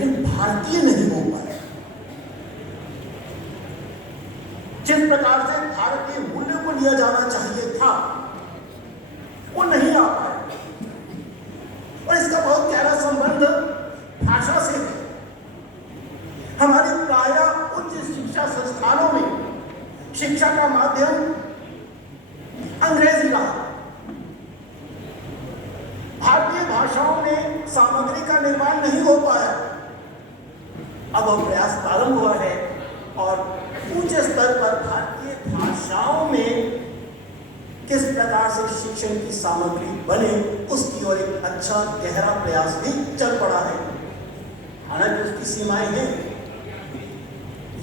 लेकिन भारतीय नहीं हो पाए। जिस प्रकार से भारतीय मूल्य को लिया जाना चाहिए था वो नहीं आ पाए, और इसका बहुत गहरा संबंध भाषा से है। हमारी प्रायः उच्च शिक्षा संस्थानों में शिक्षा का माध्यम अंग्रेजी रहा। भारतीय भाषाओं में सामग्री का निर्माण नहीं हो पाया। अब प्रयास प्रारंभ हुआ है और ऊंचे स्तर पर भारतीय भाषाओं में किस प्रकार से शिक्षण की सामग्री बने उसकी ओर एक अच्छा गहरा प्रयास भी चल पड़ा है। हालांकि उसकी सीमाएं हैं।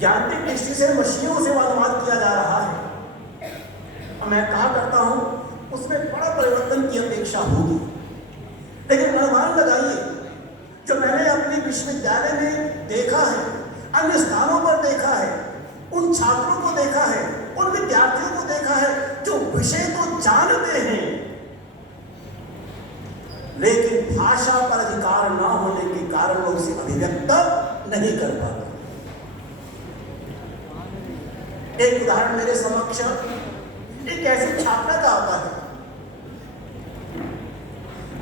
यांत्रिक दृष्टि से मशीनों से मालूमात किया जा रहा है और मैं कहा करता हूं उसमें बड़ा परिवर्तन की अपेक्षा होगी। लेकिन अनुमान लगाइए, जो मैंने अपने विश्वविद्यालय में देखा है, अन्य स्थानों पर देखा है, उन छात्रों को देखा है, उन विद्यार्थियों को देखा है जो विषय को जानते हैं लेकिन भाषा पर अधिकार न होने के कारण वो उसे अभिव्यक्त नहीं कर पाते। एक उदाहरण मेरे समक्ष एक ऐसी छात्रा का आता है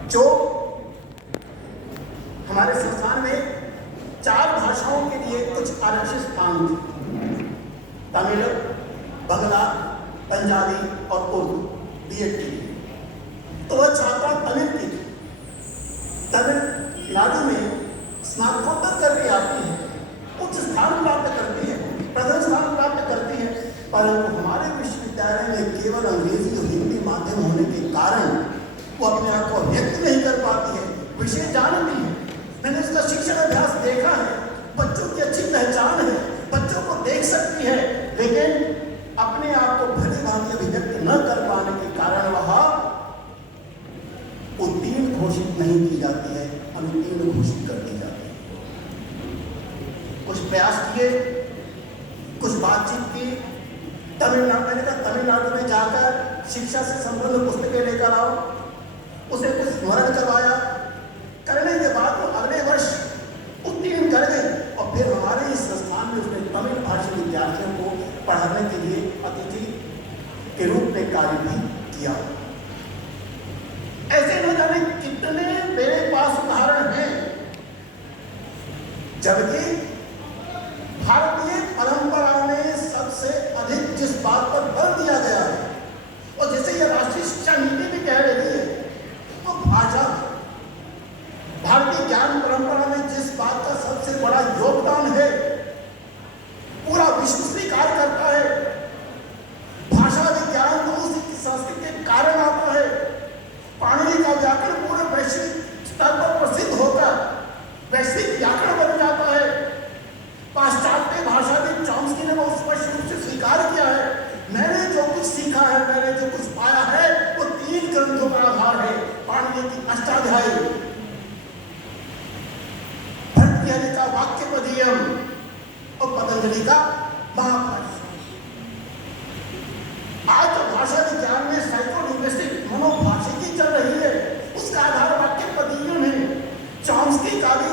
जो हमारे संस्थान में 4 भाषाओं के लिए कुछ आरक्षित स्थान थे, तमिल, बंगला, पंजाबी और उर्दू बीएड के लिए। तो वह छात्रा तमिल की थी। तमिलनाडु में स्नातकोत्तर करके आती है, उच्च स्थान प्राप्त करती है, प्रथम स्थान प्राप्त करती है, परंतु हमारे विश्वविद्यालय में केवल अंग्रेजी और हिंदी माध्यम होने के कारण वो अपने आप को व्यक्त नहीं कर पाती है। विषय जानती है, मैंने उसका शिक्षण अभ्यास देखा है, बच्चों की अच्छी पहचान है, बच्चों को देख सकती है, लेकिन अपने आप को भली भांति अभिव्यक्त न कर पाने के कारण वह उत्तीर्ण घोषित नहीं की जाती है, अनुत्तीर्ण घोषित कर दी जाती है। कुछ प्रयास किए, कुछ बातचीत की, तमिलनाडु में जाकर शिक्षा से संबंधित पुस्तकें लेकर आओ, उसे कुछ स्मरण करवाया, करने के बाद वो अगले वर्ष उत्तीर्ण कर गए और फिर हमारे इस संस्थान में उसने तमिल भाषी विद्यार्थियों को पढ़ाने के लिए अतिथि के रूप में कार्य भी किया। ऐसे न जाने कितने मेरे पास उदाहरण हैं, जबकि भारतीय परंपरा में सबसे अधिक जिस बात पर बल दिया गया है और जिसे यह राष्ट्रीय शिक्षा नीति भी कह रही है वो भाषा। भारतीय ज्ञान परंपरा में जिस बात का सबसे बड़ा योगदान है पूरा विश्व स्वीकार करता है। भाषा विज्ञान तो उसी की संस्कृति के कारण आता है। पाणिनि का व्याकरण पूरे वैश्विक स्तर पर प्रसिद्ध होता है, वैश्विक व्याकरण बन जाता है। पाश्चात्य भाषाविद चॉम्स्की ने वो स्पष्ट रूप से स्वीकार किया है। मैंने जो कुछ सीखा है, मैंने जो कुछ पाया है वो 3 ग्रंथों का आधार है, पाणिनि की अष्टाध्यायी, भट्टर्य का वाक्यपदीयम और पतंजलि का महाभाष्य। आज तो भाषा विज्ञान में साइकोलिंग्विस्टिक मनोभाषिकी चल रही है, उसका आधार वाक्यपदीयम है। चॉम्स्की का भी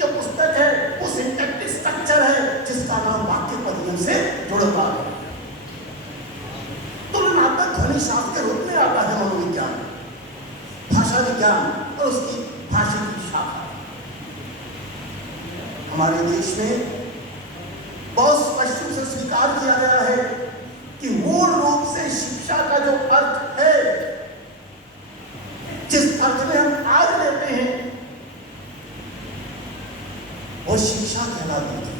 जो पुस्तक है वो सिंटैक्टिक स्ट्रक्चर है जिसका नाम वाक्यपदीयम से जुड़ता है। तुलनात्मक ध्वनि शास्त्र के रूप में आता है मनोविज्ञान, भाषा विज्ञान और उसकी भाषिकी शाखा। हमारे देश में बहुत स्पष्ट रूप से स्वीकार किया गया है कि मूल रूप से शिक्षा का जो अर्थ है, जिस अर्थ में हम आज लेते हैं वो शिक्षा कहलाती थी।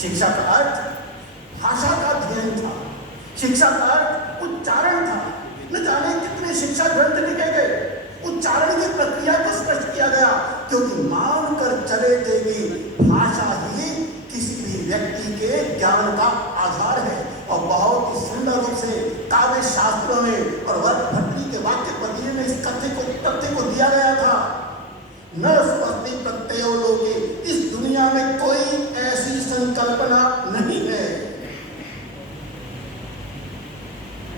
शिक्षा का अर्थ भाषा का अध्ययन था, शिक्षा का अर्थ उच्चारण था। न जाने कितने शिक्षा ग्रंथ लिखे गए, उच्चारण की प्रक्रिया को स्पष्ट किया गया, क्योंकि मान कर चले थे कि भाषा ही किसी भी व्यक्ति के ज्ञान का आधार है। और बहुत ही सुंदर रूप से काव्य शास्त्रों में और भर्तृहरि के वाक्यपदीय में इस तथ्य को दिया गया था। न स्वस्ति प्रत्ययो लोके, इस दुनिया में कोई ऐसी संकल्पना नहीं है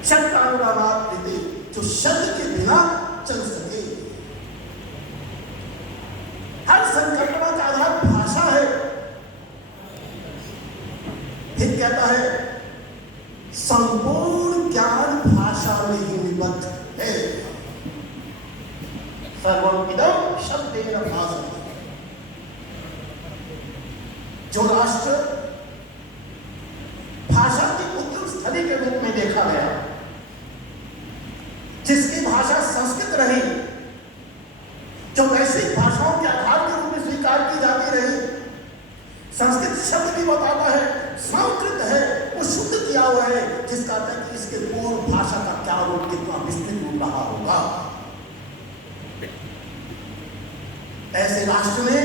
शब्दानुरागात् जो शब्द के बिना चल सके। हर संकल्पना का कहता है संपूर्ण ज्ञान भाषा में ही निबद्ध है। सर्वम इदम शब्देन भाषते। जो राष्ट्र भाषा की उत्तम स्थली के रूप में देखा गया, जिसकी भाषा संस्कृत रही, जो वैश्विक भाषाओं के आधार के रूप में स्वीकार की जाती रही, संस्कृत शब्द भी बताता है संस्कृत है, वो शुद्ध किया हुआ है, जिसका अर्थ है कि इसके पूर्व भाषा का क्या रूप, कितना विस्तृत रूप रहा होगा। ऐसे राष्ट्र में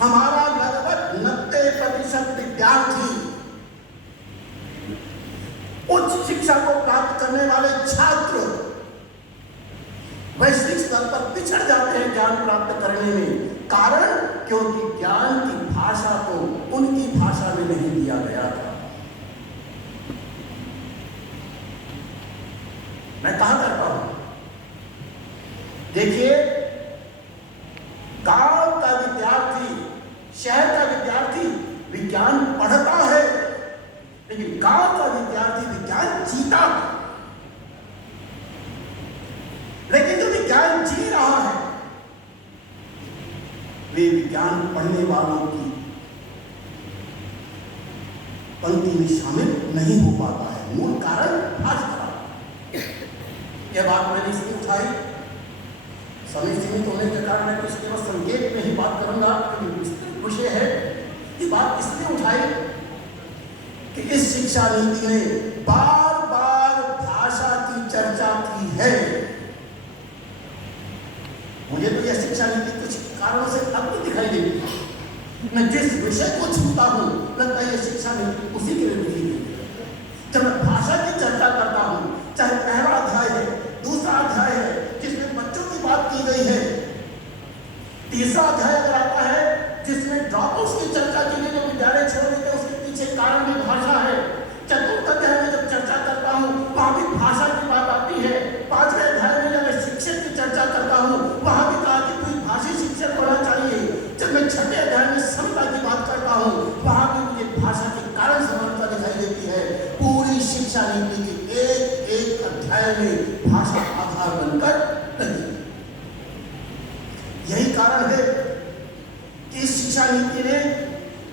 हमारा लगभग 90% विद्यार्थी, उच्च शिक्षा को प्राप्त करने वाले छात्र वैश्विक स्तर पर पिछड़ जाते हैं ज्ञान प्राप्त करने में। कारण क्योंकि ज्ञान की भाषा को उनकी भाषा में नहीं दिया गया था। मैं कहा करता हूं, देखिए, गांव का विद्यार्थी, शहर का विद्यार्थी विज्ञान पढ़ता है, लेकिन गांव का विद्यार्थी विज्ञान जीता है। लेकिन जो विज्ञान जी रहा है, वे विज्ञान पढ़ने वालों की पंक्ति में शामिल नहीं हो पाता है। मूल कारण भाषा। यह बात मैंने इसलिए उठाई, समय सीमित होने के कारण मैं कुछ केवल संकेत में ही बात करूंगा, क्योंकि विस्तृत विषय है। ये बात इसलिए उठाई कि इस शिक्षा नीति ने बार बार भाषा की चर्चा की है। मुझे तो यह शिक्षा नीति कुछ कारणों से अब भी दिखाई देती। मैं जिस विषय को छूता हूं, लगता है यह शिक्षा नीति उसी के लिए लिखी गई। जब मैं भाषा की चर्चा करता हूं, चाहे पहला अध्याय है, दूसरा अध्याय है जिसमें बच्चों की बात की गई है, तीसरा अध्याय अगर आता है जिसमें ड्रॉपआउट्स की चर्चा की गई, जो विद्यालय छोड़ देते हैं उसके पीछे कारण भी भाषा है। चतुर्थ अध्याय में जब चर्चा करता हूं, वहां भी भाषा की बात आती है। पांचवें अध्याय में जब मैं शिक्षक की चर्चा करता हूं, वहां भी कहा कि कोई भाषी शिक्षक होना चाहिए। जब मैं छठे अध्याय में समता की बात करता हूं, वहां भी मुझे भाषा के कारण समानता दिखाई देती है। पूरी शिक्षा नीति के एक एक अध्याय में भाषा आधार बनकर रही। यही कारण है कि इस शिक्षा नीति ने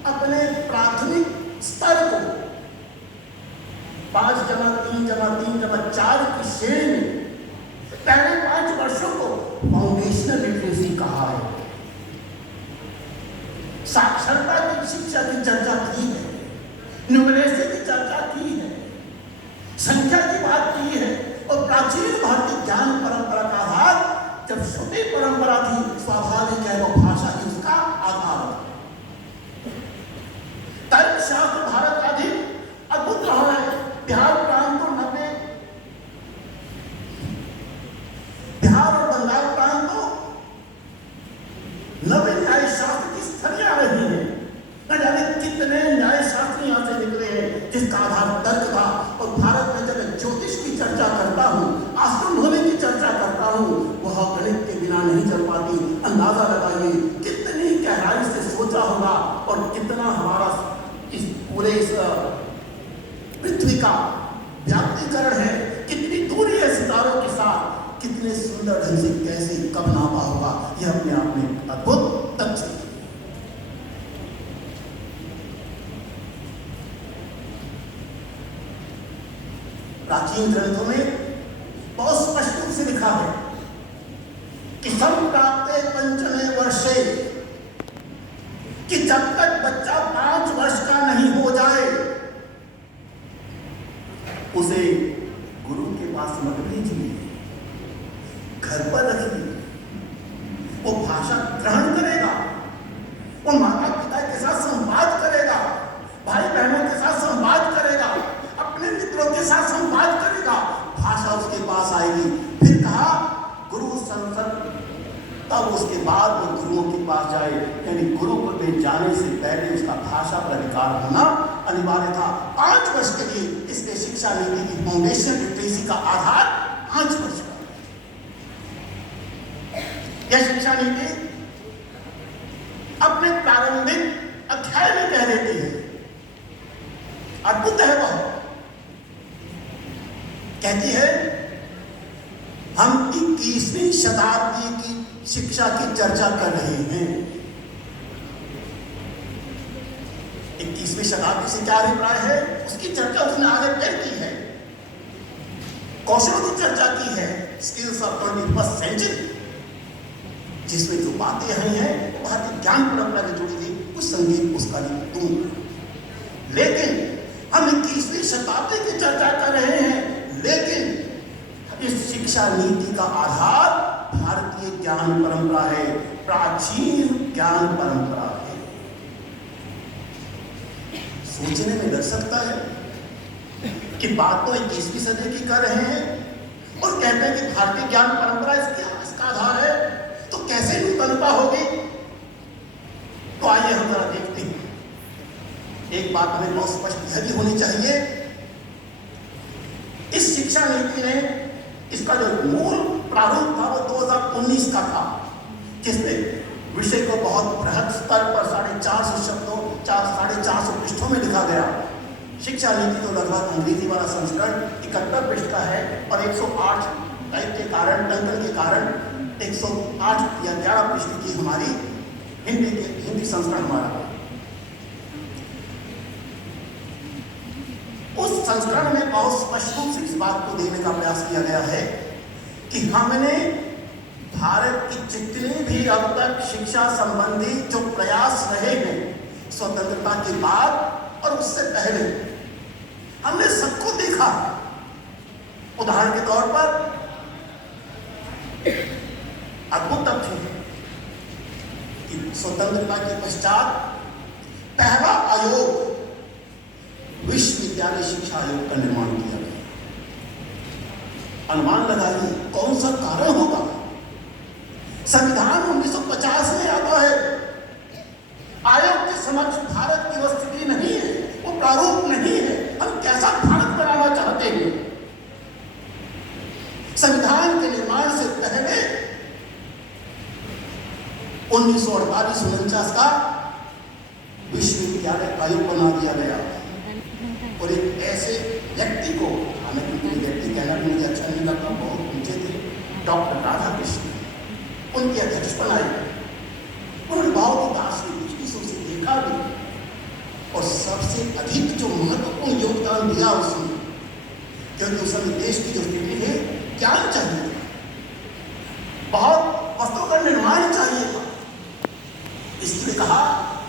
अपने प्राथमिक स्तर को 5+3+3+4 की श्रेणी में पहले 5 वर्षों को फाउंडेशनल लिटरेसी कहा है। साक्षरता की शिक्षा की चर्चा की है, न्यूमरेसी की चर्चा की है, संख्या की बात की है, और प्राचीन भारतीय ज्ञान परंपरा का आधार जब श्रुति परंपरा थी, स्वाभाविक है वो भाषा ही उसका आधार था। तर्कशास्त्र भारत का अधिक अद्भुत रहा है। बिहार प्रांत को 90, बिहार और बंगाल प्रांत को 90 न्याय शास्त्र की स्थलियां रही हैं। न जाने कितने न्याय शास्त्र यहां से निकले हैं जिसका आधार तर्क था। और भारत में जब मैं ज्योतिष की चर्चा करता हूं, एस्ट्रोनॉमी की चर्चा करता हूं, वह गणित के बिना नहीं चल पाती। अंदाजा लगाइए कितनी गहराई से सोचा होगा और कितना हमारा इस पूरे इस पृथ्वी का व्याप्तीकरण है, कितनी दूरी है सितारों के साथ, कितने सुंदर ढंग से कैसे कब नापा होगा। यह अपने आप में अद्भुत तथ्य है। प्राचीन ग्रंथों में बहुत स्पष्ट रूप से लिखा है कि संप्राप्ते पंचमे वर्षे, कि जब तक बच्चा 5 वर्ष का नहीं हो जाए उसे गुरु के पास मत भेजिए, घर पर रखिए। वो भाषा ग्रहण करेगा, वो माता पिता के साथ संवाद करेगा, भाई बहनों के साथ संवाद करेगा, अपने मित्रों के साथ संवाद करेगा, भाषा उसके पास आएगी। फिर कहा गुरु संसद, तब उसके बाद वो गुरुओं के पास जाए। यानी गुरु में जाने से पहले उसका भाषा पर अधिकार होना अनिवार्य था। 5 वर्ष के लिए इसलिए शिक्षा नीति की फाउंडेशन लिटरेसी का आधार 5 वर्ष का। यह शिक्षा नीति अपने प्रारंभिक अध्याय में कह देती है अद्भुत है वह। कहती है हम 21वीं शताब्दी की शिक्षा की चर्चा कर रहे हैं। 21वीं शताब्दी से क्या अभिप्राय है उसकी चर्चा उसने आगे तय की है। कौशलों की चर्चा की है, स्किल्स ऑफ 21st सेंचुरी, जिसमें जो बातें आई हैं वो भारतीय ज्ञान परंपरा से जुड़ी थी, कुछ संगीत उसका तुम। लेकिन हम 21वीं शताब्दी की चर्चा कर रहे हैं, लेकिन इस शिक्षा नीति का आधार भारतीय ज्ञान परंपरा है, प्राचीन ज्ञान परंपरा है। सोचने में लग सकता है कि बात तो 21वीं सदी की कर रहे हैं और कहते हैं कि भारतीय ज्ञान परंपरा इसका आधार है, तो कैसे नूतनता होगी। तो आइए हम जरा देखते हैं। एक बात हमें बहुत स्पष्ट यह भी होनी चाहिए, इस शिक्षा नीति ने इसका जो मूल प्रारूप था वो 2019 का था, जिसमें विषय को बहुत बृहद स्तर पर 450 शब्दों 450 पृष्ठों में लिखा गया। शिक्षा नीति तो लगभग अंग्रेजी वाला संस्करण 71 पृष्ठ का है और 108 टाइप के कारण टंकन के कारण 108 या 11 पृष्ठ की हमारी हिंदी संस्करण हमारा। उस संस्करण में बहुत स्पष्ट रूप से इस बात को देखने का प्रयास किया गया है कि हमने भारत की जितने भी अब तक शिक्षा संबंधी जो प्रयास रहे हैं स्वतंत्रता के बाद और उससे पहले, हमने सबको देखा। उदाहरण के तौर पर अद्भुत तथ्य है कि स्वतंत्रता के पश्चात पहला आयोग विश्वविद्यालय शिक्षा आयोग का निर्माण किया गया। अनुमान लगाइए कौन सा कारण होगा। संविधान 1950 में आता है, आयोग के समक्ष भारत की वह स्थिति नहीं है, वो प्रारूप नहीं है, हम कैसा भारत बनाना चाहते हैं। संविधान के निर्माण से पहले 1948-49 का विश्वविद्यालय आयोग बना दिया गया और एक ऐसे व्यक्ति को, हालांकि व्यक्ति कहना भी मुझे अच्छा नहीं लगता, बहुत ऊंचे थे, डॉक्टर राधाकृष्ण उनके अध्यक्ष बनाए। उन्होंने बहुत दार्शनिक दृष्टि से देखा भी और सबसे अधिक जो महत्वपूर्ण योगदान दिया उसने, क्योंकि उस समय देश की जो स्थिति है, ज्ञान चाहिए, बहुत वस्तुओं का निर्माण चाहिए था। इसलिए कहा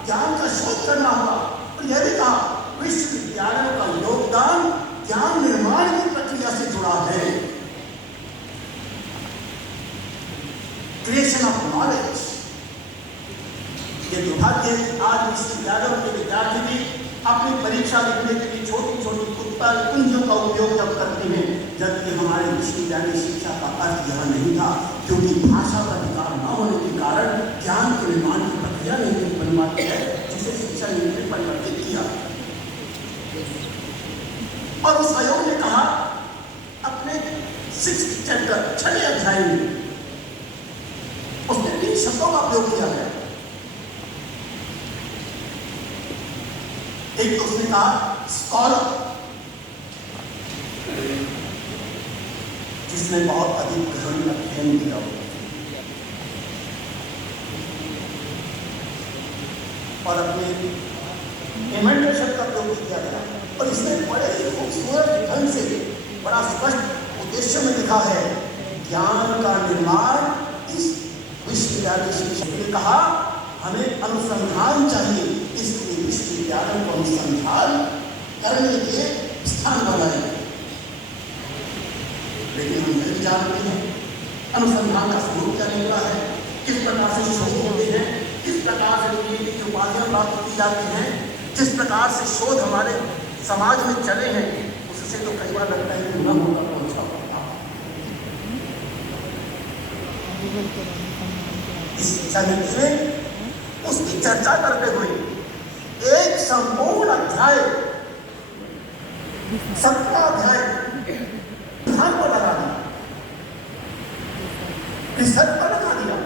ज्ञान का शोध करना होगा और यह भी कहा विश्वविद्यालयों का योगदान ज्ञान निर्माण की प्रक्रिया से जुड़ा है। Creation of knowledge. ये दुर्भाग्य है कि आज विश्वविद्यालयों के विद्यार्थी भी अपनी परीक्षा लिखने के लिए छोटी छोटी उत्तर कुंजियों का उपयोग जब करते हैं, जबकि हमारे विश्वविद्यालय शिक्षा का अर्थ यह नहीं था, क्योंकि भाषा का अधिकार न होने के कारण ज्ञान के निर्माण की प्रक्रिया नहीं बन पाती है, जिसे शिक्षा नीति ने परिवर्तित किया। और उस आयोग ने कहा अपने 6th चैप्टर 6वें अध्याय में उसने 3 शब्दों का उपयोग किया गया। एक तो उसने कहा स्कॉलर, जिसने बहुत अधिक गहन अध्ययन किया हो, और अपने इन्वेंटर शब्द का उपयोग किया गया और इसमें बड़े ही खूबसूरत ढंग से बड़ा स्पष्ट उद्देश्य में लिखा है ज्ञान का निर्माण इस विश्वविद्यालय शिक्षा ने कहा हमें अनुसंधान चाहिए, इसलिए विश्वविद्यालय को अनुसंधान करने के स्थान बनाए। लेकिन हम नहीं जानते हैं अनुसंधान का स्वरूप क्या निकला है, किस प्रकार से शोध होते हैं, किस प्रकार से नीति की उपाधियां प्राप्त की जाती हैं, जिस प्रकार से शोध हमारे समाज में चले हैं, उससे तो कई बार लगता है कि न होगा पहुंचा पड़ता। इस शिक्षा नीति में उसकी चर्चा करते हुए एक संपूर्ण अध्याय 17 अध्याय ध्यान पर लगा दिया, रिसर्च पर लगा दिया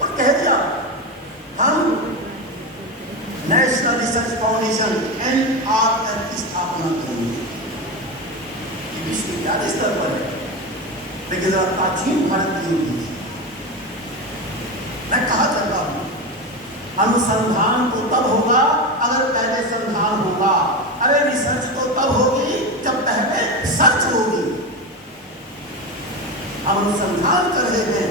और कह दिया हम नेशनल रिसर्च फाउंडेशन NRF की स्थापना ये जरा प्राचीन भारत की होती थी। मैं कहा करता हूं, अनुसंधान तो तब होगा अगर पहले संधान होगा। अरे रिसर्च तो तब होगी जब पहले सर्च होगी। हम अनुसंधान कर रहे हैं,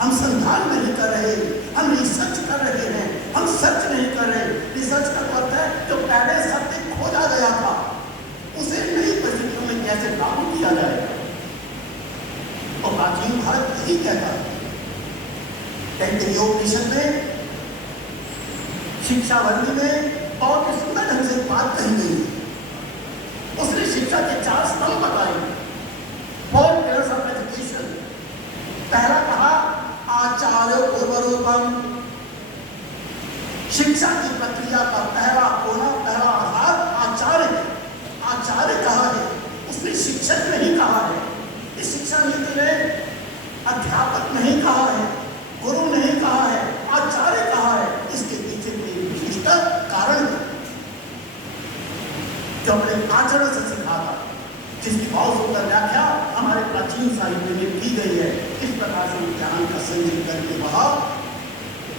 हम संधान नहीं कर रहे, हम रिसर्च कर रहे हैं, हम सर्च नहीं कर रहे। रिसर्च का अर्थ है जो पहले सत्य खोजा गया था उसे नई परिस्थितियों में कैसे लागू किया जाए। तो प्राचीन भारत यही कहता है। तैत्तिरीयोपनिषद में, शिक्षावल्ली में बहुत ही सुंदर ढंग से बात कही गई है। उसने शिक्षा के 4 स्तंभ बताए। 4 pillars of education। पहला कहा आचार्य पूर्वरूपम। शिक्षा की प्रक्रिया का पहला कोना, पहला आधार आचार्य। आचार्य कहा है, उसने शिक्षक नहीं कहा है। इस शिक्षा नीति में अध्यापक नहीं कहा है, गुरु नहीं कहा है, आचार्य कहा है। इसके पीछे कोई विशिष्ट कारण है जो अपने आचरण से सिखा था, जिसकी बहुत सुंदर व्याख्या हमारे प्राचीन साहित्य में की गई है। इस प्रकार से ज्ञान का संचय करके वह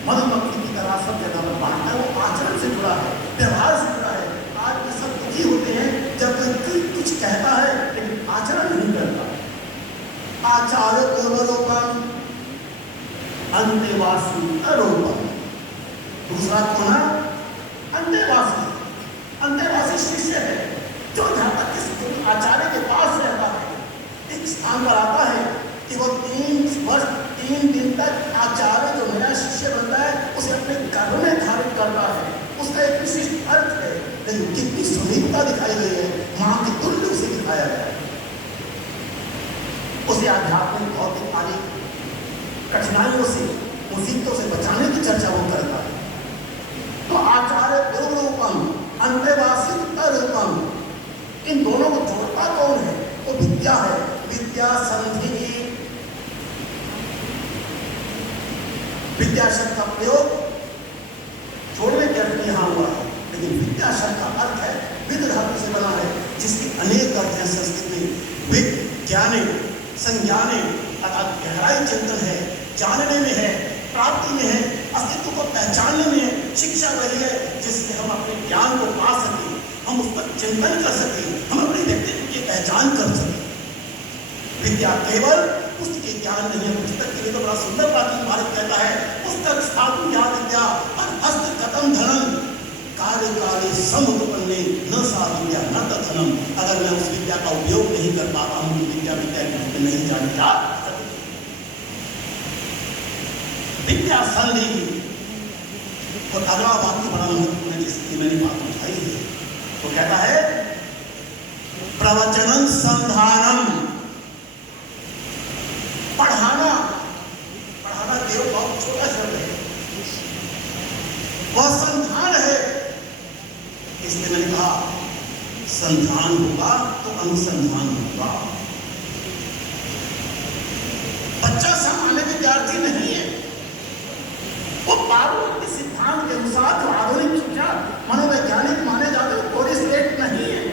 मधुमक्खी की तरह सब जगह में बांटता है। वो आचरण से जुड़ा है, व्यवहार से जुड़ा है। आज ये सब दुखी होते हैं जब कोई कुछ कहता है लेकिन आचरण नहीं करता। आचार्य पूर्वरूपम अंतेवासी अरूपम। दूसरा कोना अंतेवासी। अंतेवासी शिष्य है जो अध्यापक के आचार्य के पास रहता है, एक स्थान पर आता है कि वो 3 वर्ष 3 दिन तक आचार्य जो नया शिष्य बनता है उसे अपने गर्भ में धारित करता है। उसका एक विशिष्ट अर्थ है, लेकिन कितनी सुंदरता दिखाई गई है, मां के तुल्य उसे दिखाया गया है। उसे आध्यात्मिक भौतिक आदि कठिनाइयों से, मुसीबतों से बचाने की चर्चा वो करता है। तो आचार्य पूर्वरूपम अंतेवासी रूपम, इन दोनों को जोड़ता कौन है? वो विद्या है। विद्या संधि। विद्या शब्द का प्रयोग जोड़ने के अर्थ में यहां हुआ है, लेकिन विद्या शब्द का अर्थ है विद धातु से बना है, जिसके अनेक अर्थ हैं संस्कृत में। विद ज्ञाने, संज्ञाने अर्थात गहराई चिंतन है, जानने में है, प्राप्ति में है, अस्तित्व को पहचानने में है। शिक्षा वही है जिससे हम अपने ज्ञान को पा सकें, हम उस पर चिंतन कर सकें, हम अपने व्यक्तित्व की पहचान कर सकें। विद्या केवल पुस्तक के ज्ञान नहीं है। पुस्तक के लिए तो बड़ा सुंदर प्राचीन भारत कहता है, पुस्तक स्थातु या विद्या और हस्तगतम धनम कार्य काले समुपन्ने न सा विद्या न तथनम। अगर मैं उस विद्या का उपयोग नहीं कर पाता हूं तो विद्या नहीं जानी जा सकती। विद्या संधि। और अगला वाक्य बड़ा महत्वपूर्ण है जिसकी मैंने बात उठाई है। वो कहता है प्रवचनम संधानम। पढ़ाना। पढ़ाना केवल बहुत छोटा शब्द है, वह संधान है। इसलिए मैंने कहा संधान होगा तो अनुसंधान होगा। बच्चा सामान्य विद्यार्थी नहीं है, वो पारुल के सिद्धांत के अनुसार जो आधुनिक शिक्षा मनोवैज्ञानिक माने जाते हैं कोई स्टेट नहीं है।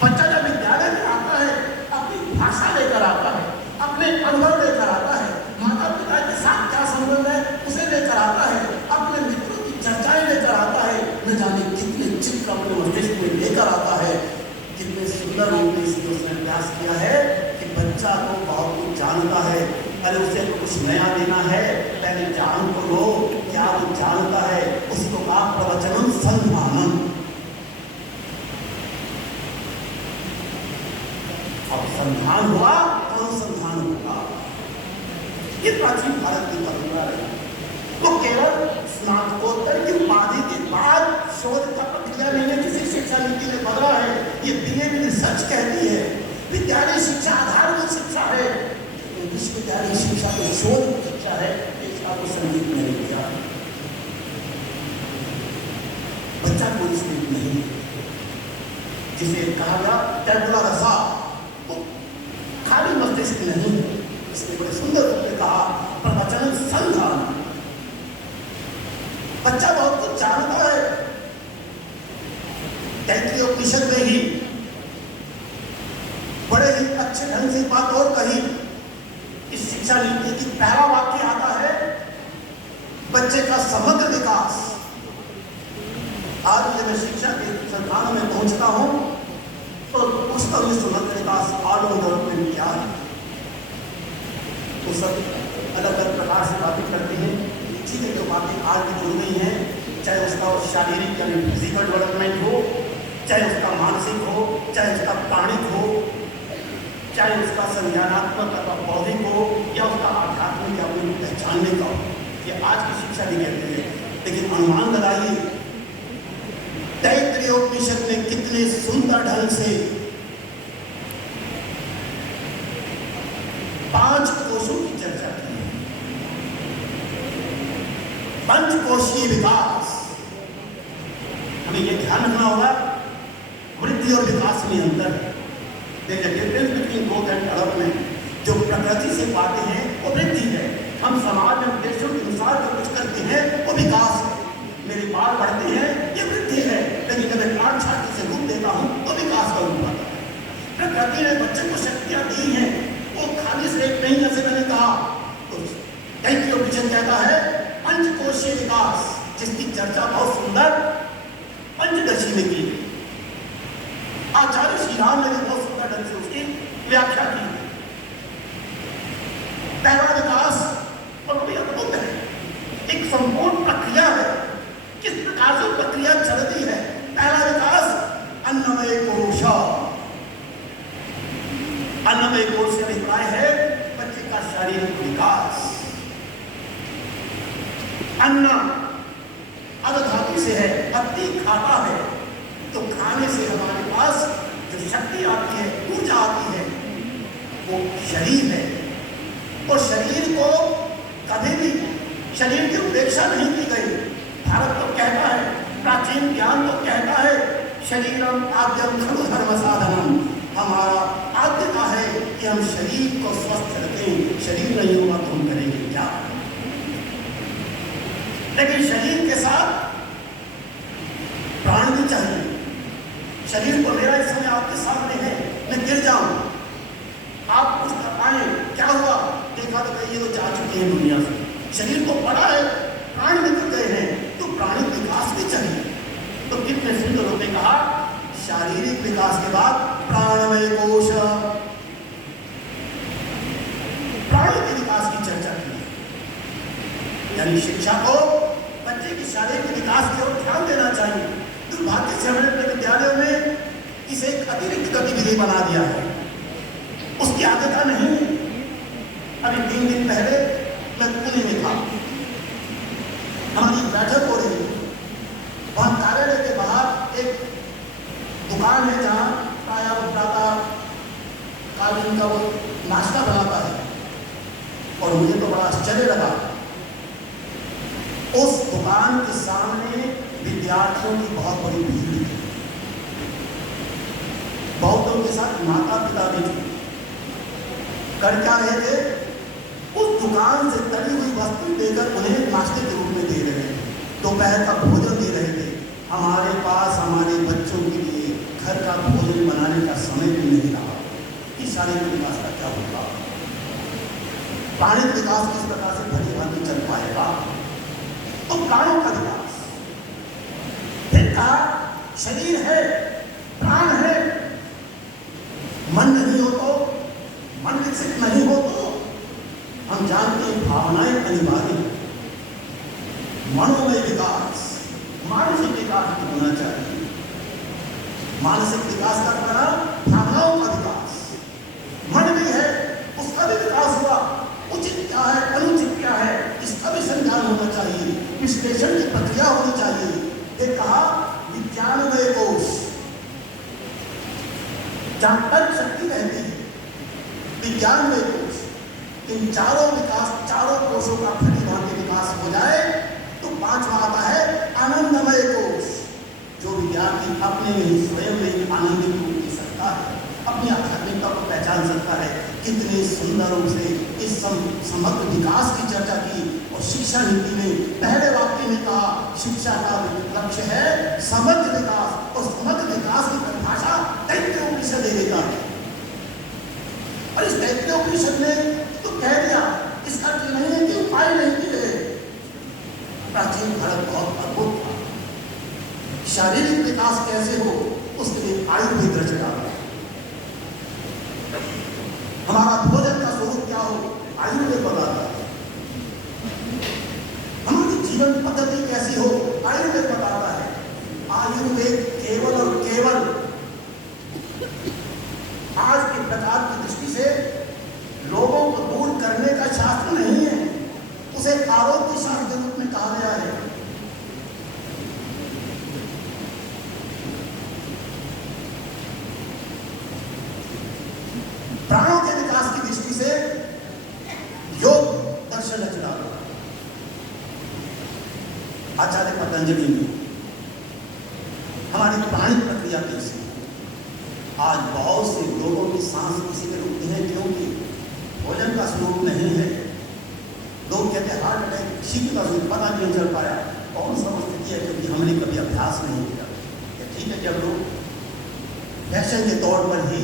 बच्चा जब विद्यालय में आता है अपनी भाषा लेकर आता है, अपने अनुभव लेकर आता है, माता पिता के साथ क्या संबंध है उसे लेकर आता है, अपने मित्रों की चर्चाएं लेकर आता है, न जाने कितने चित्र अपने मस्तिष्क में लेकर आता है। कितने सुंदर रूप में इसलिए उसने अभ्यास किया है कि बच्चा तो बहुत कुछ जानता है, अरे उसे तो कुछ नया देना है, पहले जान को लो क्या वो जानता है। उसको कहा प्रवचनम संधानम। अब संधान हुआ तो अनुसंधान होगा। ये प्राचीन भारत की परंपरा है। तो केवल स्नातकोत्तर की उपाधि के बाद शोध का प्रक्रिया नहीं है, किसी शिक्षा नीति ने बदला है। ये बीए में रिसर्च कहती है। विद्यालय शिक्षा आधारभूत शिक्षा है, विश्वविद्यालय शिक्षा तो शोध शिक्षा है। इसका को संगीत नहीं किया, बच्चा कोई स्टेट नहीं, जिसे कहा गया टैबुला रसा, वो खाली मस्तिष्क नहीं है। इसने बड़े सुंदर रूप में कहा प्रवचन संधान। बच्चा बहुत कुछ जानता है। तैत्तिरीयोपनिषद में ही बड़े ही अच्छे ढंग से बात और कही। इस शिक्षा नीति की पहला वाक्य आता है बच्चे का समग्र विकास। आज जब मैं शिक्षा के संस्थानों में पहुंचता हूं तो पूछता हूं समग्र विकास ऑल डेवलपमेंट क्या है। तो सब अलग अलग प्रकार से बातें करते हैं। ठीक है, जो बातें आज भी जुड़ गई हैं, चाहे उसका शारीरिक यानी फिजिकल डेवलपमेंट हो, चाहे उसका मानसिक हो, चाहे उसका प्राणिक हो, चाहे उसका संज्ञानात्मक अथवा बौद्धिक हो, या उसका आध्यात्मिक या अपनी पहचानने का हो, ये आज की शिक्षा भी कहते हैं। लेकिन अनुमान लगाइए तैत्तिरीय उपनिषद ने कितने सुंदर ढंग से 5 कोशों की चर्चा की है। पंचकोशीय विकास, हमें यह ध्यान रखना होगा वृद्धि और विकास में अंतर है। देखिए difference between growth and development. जो प्रकृति से पाते हैं वो वृद्धि है, हम समाज में उद्देश्यों के अनुसार जो कुछ करते हैं वो विकास है। मेरे बाल बढ़ते हैं ये वृद्धि है, लेकिन जब मैं लाड़ छाती से रूप देता हूँ तो विकास का रूप आता है। प्रकृति ने बच्चे को शक्तियाँ दी हैं, वो खाली से एक नहीं, जैसे मैंने कहा। तो तैत्तिरीय उपनिषद कहता है पंचकोशीय विकास, जिसकी चर्चा बहुत सुंदर पंचदशी में की। आचार्य श्री राम ने भी बहुत सुंदर ढंग से उसकी व्याख्या की। पहला विकास और बड़ी अद्भुत है, एक संपूर्ण प्रक्रिया है। किस प्रकार से प्रक्रिया चलती है? पहला विकास अन्नमय कोश। अन्नमय कोश से अभिप्राय है बच्चे का शारीरिक विकास। अन्न अद धातु से है, अति खाता है, तो खाने से हमारे पास जो शक्ति आती है, ऊर्जा आती है, वो शरीर है। और शरीर को कभी भी शरीर की उपेक्षा नहीं की गई। भारत तो कहता है, प्राचीन ज्ञान तो कहता है शरीरम आद्यम खलु धर्म साधनम। हमारा आद्यता है कि हम शरीर को स्वस्थ रखें। शरीर नहीं होगा तो हम करेंगे क्या? लेकिन शरीर के साथ प्राण भी चाहिए। शरीर को मेरा इस समय आपके सामने है, मैं गिर जाऊं, आप कुछ कर पाए, क्या हुआ? देखा तो कहीं ये तो जा चुके हैं दुनिया से। शरीर को पड़ा है, प्राण निकल गए हैं, तो प्राणिक विकास भी चाहिए। तो कितने सुंदर लोगों ने कहा शारीरिक विकास के बाद प्राणमय कोश, प्राण के विकास की चर्चा की। यानी शिक्षा को बच्चे की शारीरिक विकास की ओर ध्यान देना चाहिए। दुर्भाग्य से हमने अपने विद्यालयों में इसे एक अतिरिक्त गतिविधि बना दिया है, उसकी आदत नहीं है। अभी 3 दिन पहले मैं पुणे में था, हमारी बैठक हो रही है। वहाँ कार्यालय के बाहर एक दुकान है जहाँ प्रातः प्रातः कालीन का वो नाश्ता बनाता है, और मुझे तो बड़ा आश्चर्य लगा। उस दुकान के सामने विद्यार्थियों की बहुत बड़ी भीड़ थी, बहुतों के साथ माता पिता भी थे। कर क्या रहे थे? उस दुकान से तली हुई वस्तु देकर उन्हें नाश्ते के रूप में दे रहे थे, दोपहर का भोजन दे रहे थे। हमारे पास हमारे बच्चों के लिए घर का भोजन बनाने का समय भी नहीं रहा। कि शारीरिक विकास का क्या होगा? प्राणिक विकास किस प्रकार से भली भांति चल पाएगा? तो प्राणों का विकास। फिर कहा शरीर है, प्राण है, मन नहीं हो तो, मन विकसित नहीं हो तो हम जानते हैं भावनाएं अनिवार्य हैं। मनोमय विकास, मानसिक विकास होना चाहिए। मानसिक विकास का द्वारा भावनाओं का विकास। मन भी है, उसका भी विकास हुआ। उचित क्या है, अनुचित क्या है, इसका भी संज्ञान होना चाहिए। विश्लेषण की प्रक्रिया होनी चाहिए। एक कहा विज्ञानमय कोश, जहां तक शक्ति रहती है, विज्ञानमय कोश। इन चारों विकास, चारों कोशों का भली भांति विकास हो जाए तो 5वां आता है आनंदमय कोश, जो विद्यार्थी अपने में ही स्वयं में ही आनंदित रूप दे सकता है, अपनी आध्यात्मिकता को पहचान सकता है। कितने सुंदर रूप से इस समग्र विकास की चर्चा की। और शिक्षा नीति में पहले वाक्य में कहा शिक्षा का लक्ष्य है समग्र विकास, और समग्र विकास की परिभाषा तैत्तिरीय उपनिषद दे देता है। और इस तैत्तिरीयोपनिषद ने तो कह दिया, इसका अर्थ नहीं है कि उपाय नहीं किए। प्राचीन भारत बहुत अद्भुत था। शारीरिक विकास कैसे हो उसके लिए आयुर्वेद रच डाला। हमारा भोजन का स्वरूप क्या हो आयुर्वेद बताता है। हमारी जीवन पद्धति कैसी हो आयुर्वेद बताता है। आयुर्वेद केवल और केवल आज के प्रकार की दृष्टि से लोगों को दूर करने का शास्त्र नहीं है, उसे आरोग्य शास्त्र के रूप में कहा गया है। प्राणों के विकास की दृष्टि से योग दर्शन रच डाला। आचार्य पतंजलि ने हमारी प्राणिक प्रक्रिया कैसी। आज बहुत से लोगों की सांस किसी में रुकती है क्योंकि भोजन का स्वरूप नहीं है। लोग कहते हैं हार्ट अटैक किसी का स्वरूप पता नहीं चल पाया। कौन सा स्थिति है क्योंकि हमने कभी अभ्यास नहीं किया। ठीक है, जब लोग फैशन के तौर पर ही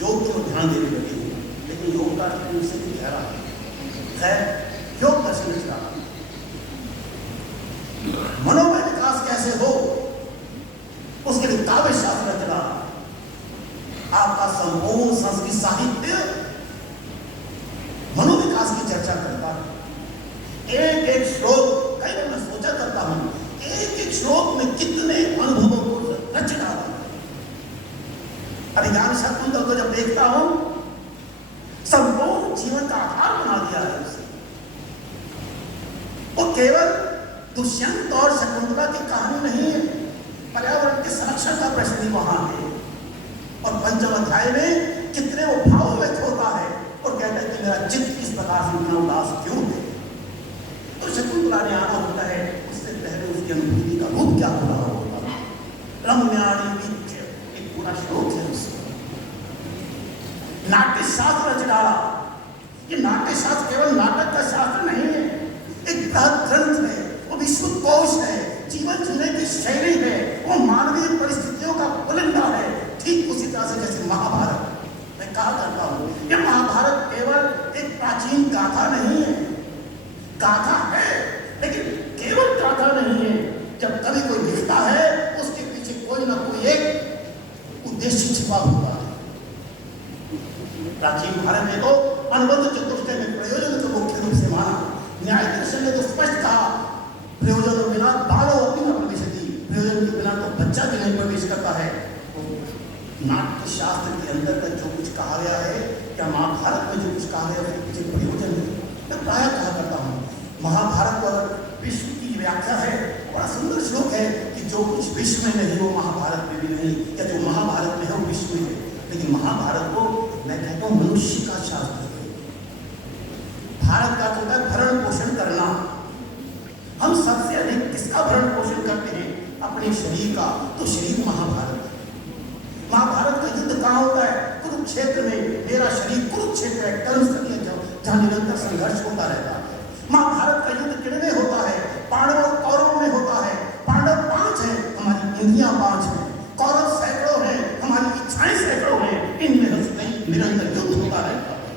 योग को ध्यान देने लगे हैं, लेकिन योग का अर्थ उनसे भी गहरा है। योग दर्शन का मनोमय विकास कैसे हो उसके लिए काव्य शास्त्र रचना। आपका संपूर्ण संस्कृत साहित्य मनोविकास की चर्चा करता है। एक एक श्लोक, कई बार मैं सोचा करता हूं, एक एक श्लोक में कितने अनुभवों को रच डाला। अभिज्ञान शाकुंतल को जब देखता हूं, संपूर्ण जीवन का आधार बना दिया है उसे। वो केवल दुष्यंत और शकुंतला की कहानी नहीं है, पर्यावरण के संरक्षण का प्रश्न भी वहां है। और पंचम अध्याय में कितने वो भाव व्यक्त होता है और कहता है कि मेरा चित्त इस प्रकार से इतना उदास क्यों है। तो शकुंतला ने आना होता है, उससे पहले उसकी अनुभूति का रूप क्या हो रहा होता है। रम्याणी विद्य एक पूरा श्लोक है उसमें। नाट्य शास्त्र रच डाला। ये नाट्य शास्त्र केवल नाटक का शास्त्र नहीं है, एक बृहद ग्रंथ है, वो विश्वकोश है, जीवन जीने की शैली है, वो मानवीय परिस्थितियों का पुलिंदा है। ठीक उसी तरह से जैसे महाभारत मैं कहा करता हूं, ये महाभारत केवल एक प्राचीन गाथा नहीं है। गाथा है लेकिन केवल गाथा नहीं है। जब कभी कोई लिखता है उसके पीछे कोई ना कोई एक उद्देश्य छिपा हुआ है। प्राचीन भारत में तो अनुबंध चतुष्टय में प्रयोजन को मुख्य रूप से माना। न्याय दर्शन ने तो स्पष्ट कहा, प्रयोजन के बिना बालो अपनी न प्रवेशति, प्रयोजन के बिना तो बच्चा भी नहीं प्रवेश करता है। नाट्य शास्त्र के अंतर्गत जो कुछ कहा गया है, क्या महाभारत में जो कुछ कहा गया है उसके पीछे प्रयोजन है। मैं प्रायः कहा करता हूँ, महाभारत अगर विश्व की व्याख्या है, बड़ा सुंदर श्लोक है कि जो कुछ विश्व में नहीं वो महाभारत में भी नहीं, या जो महाभारत में है वो विश्व में है। लेकिन महाभारत को मैं कहता हूँ मनुष्य का शास्त्र है। भारत का होता है भरण पोषण करना। हम सबसे अधिक किसका भरण पोषण करते हैं? अपने शरीर का। तो शरीर महाभारत है। महाभारत का युद्ध कहाँ होता है? कुरुक्षेत्र में। मेरा शरीर कुरुक्षेत्र है, कर्मस्थली है जहाँ निरंतर संघर्ष होता रहता है। महाभारत का युद्ध कितने होता है? पांडव और कौरव में होता है। पांडव 5 हैं, हमारी इंद्रियां 5 हैं। कौरव सैकड़ों हैं, हमारी इच्छाएं सैकड़ों हैं। इनमें निरंतर युद्ध होता रहता है।